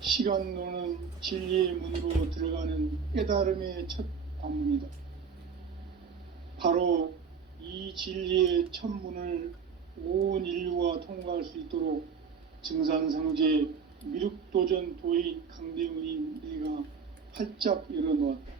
시간론은 진리의 문으로 들어가는 깨달음의 첫 관문이다. 바로 이 진리의 첫 문을 온 인류가 통과할 수 있도록 증산상제 미륵도전 도인 강대훈인 내가 활짝 열어놓았다.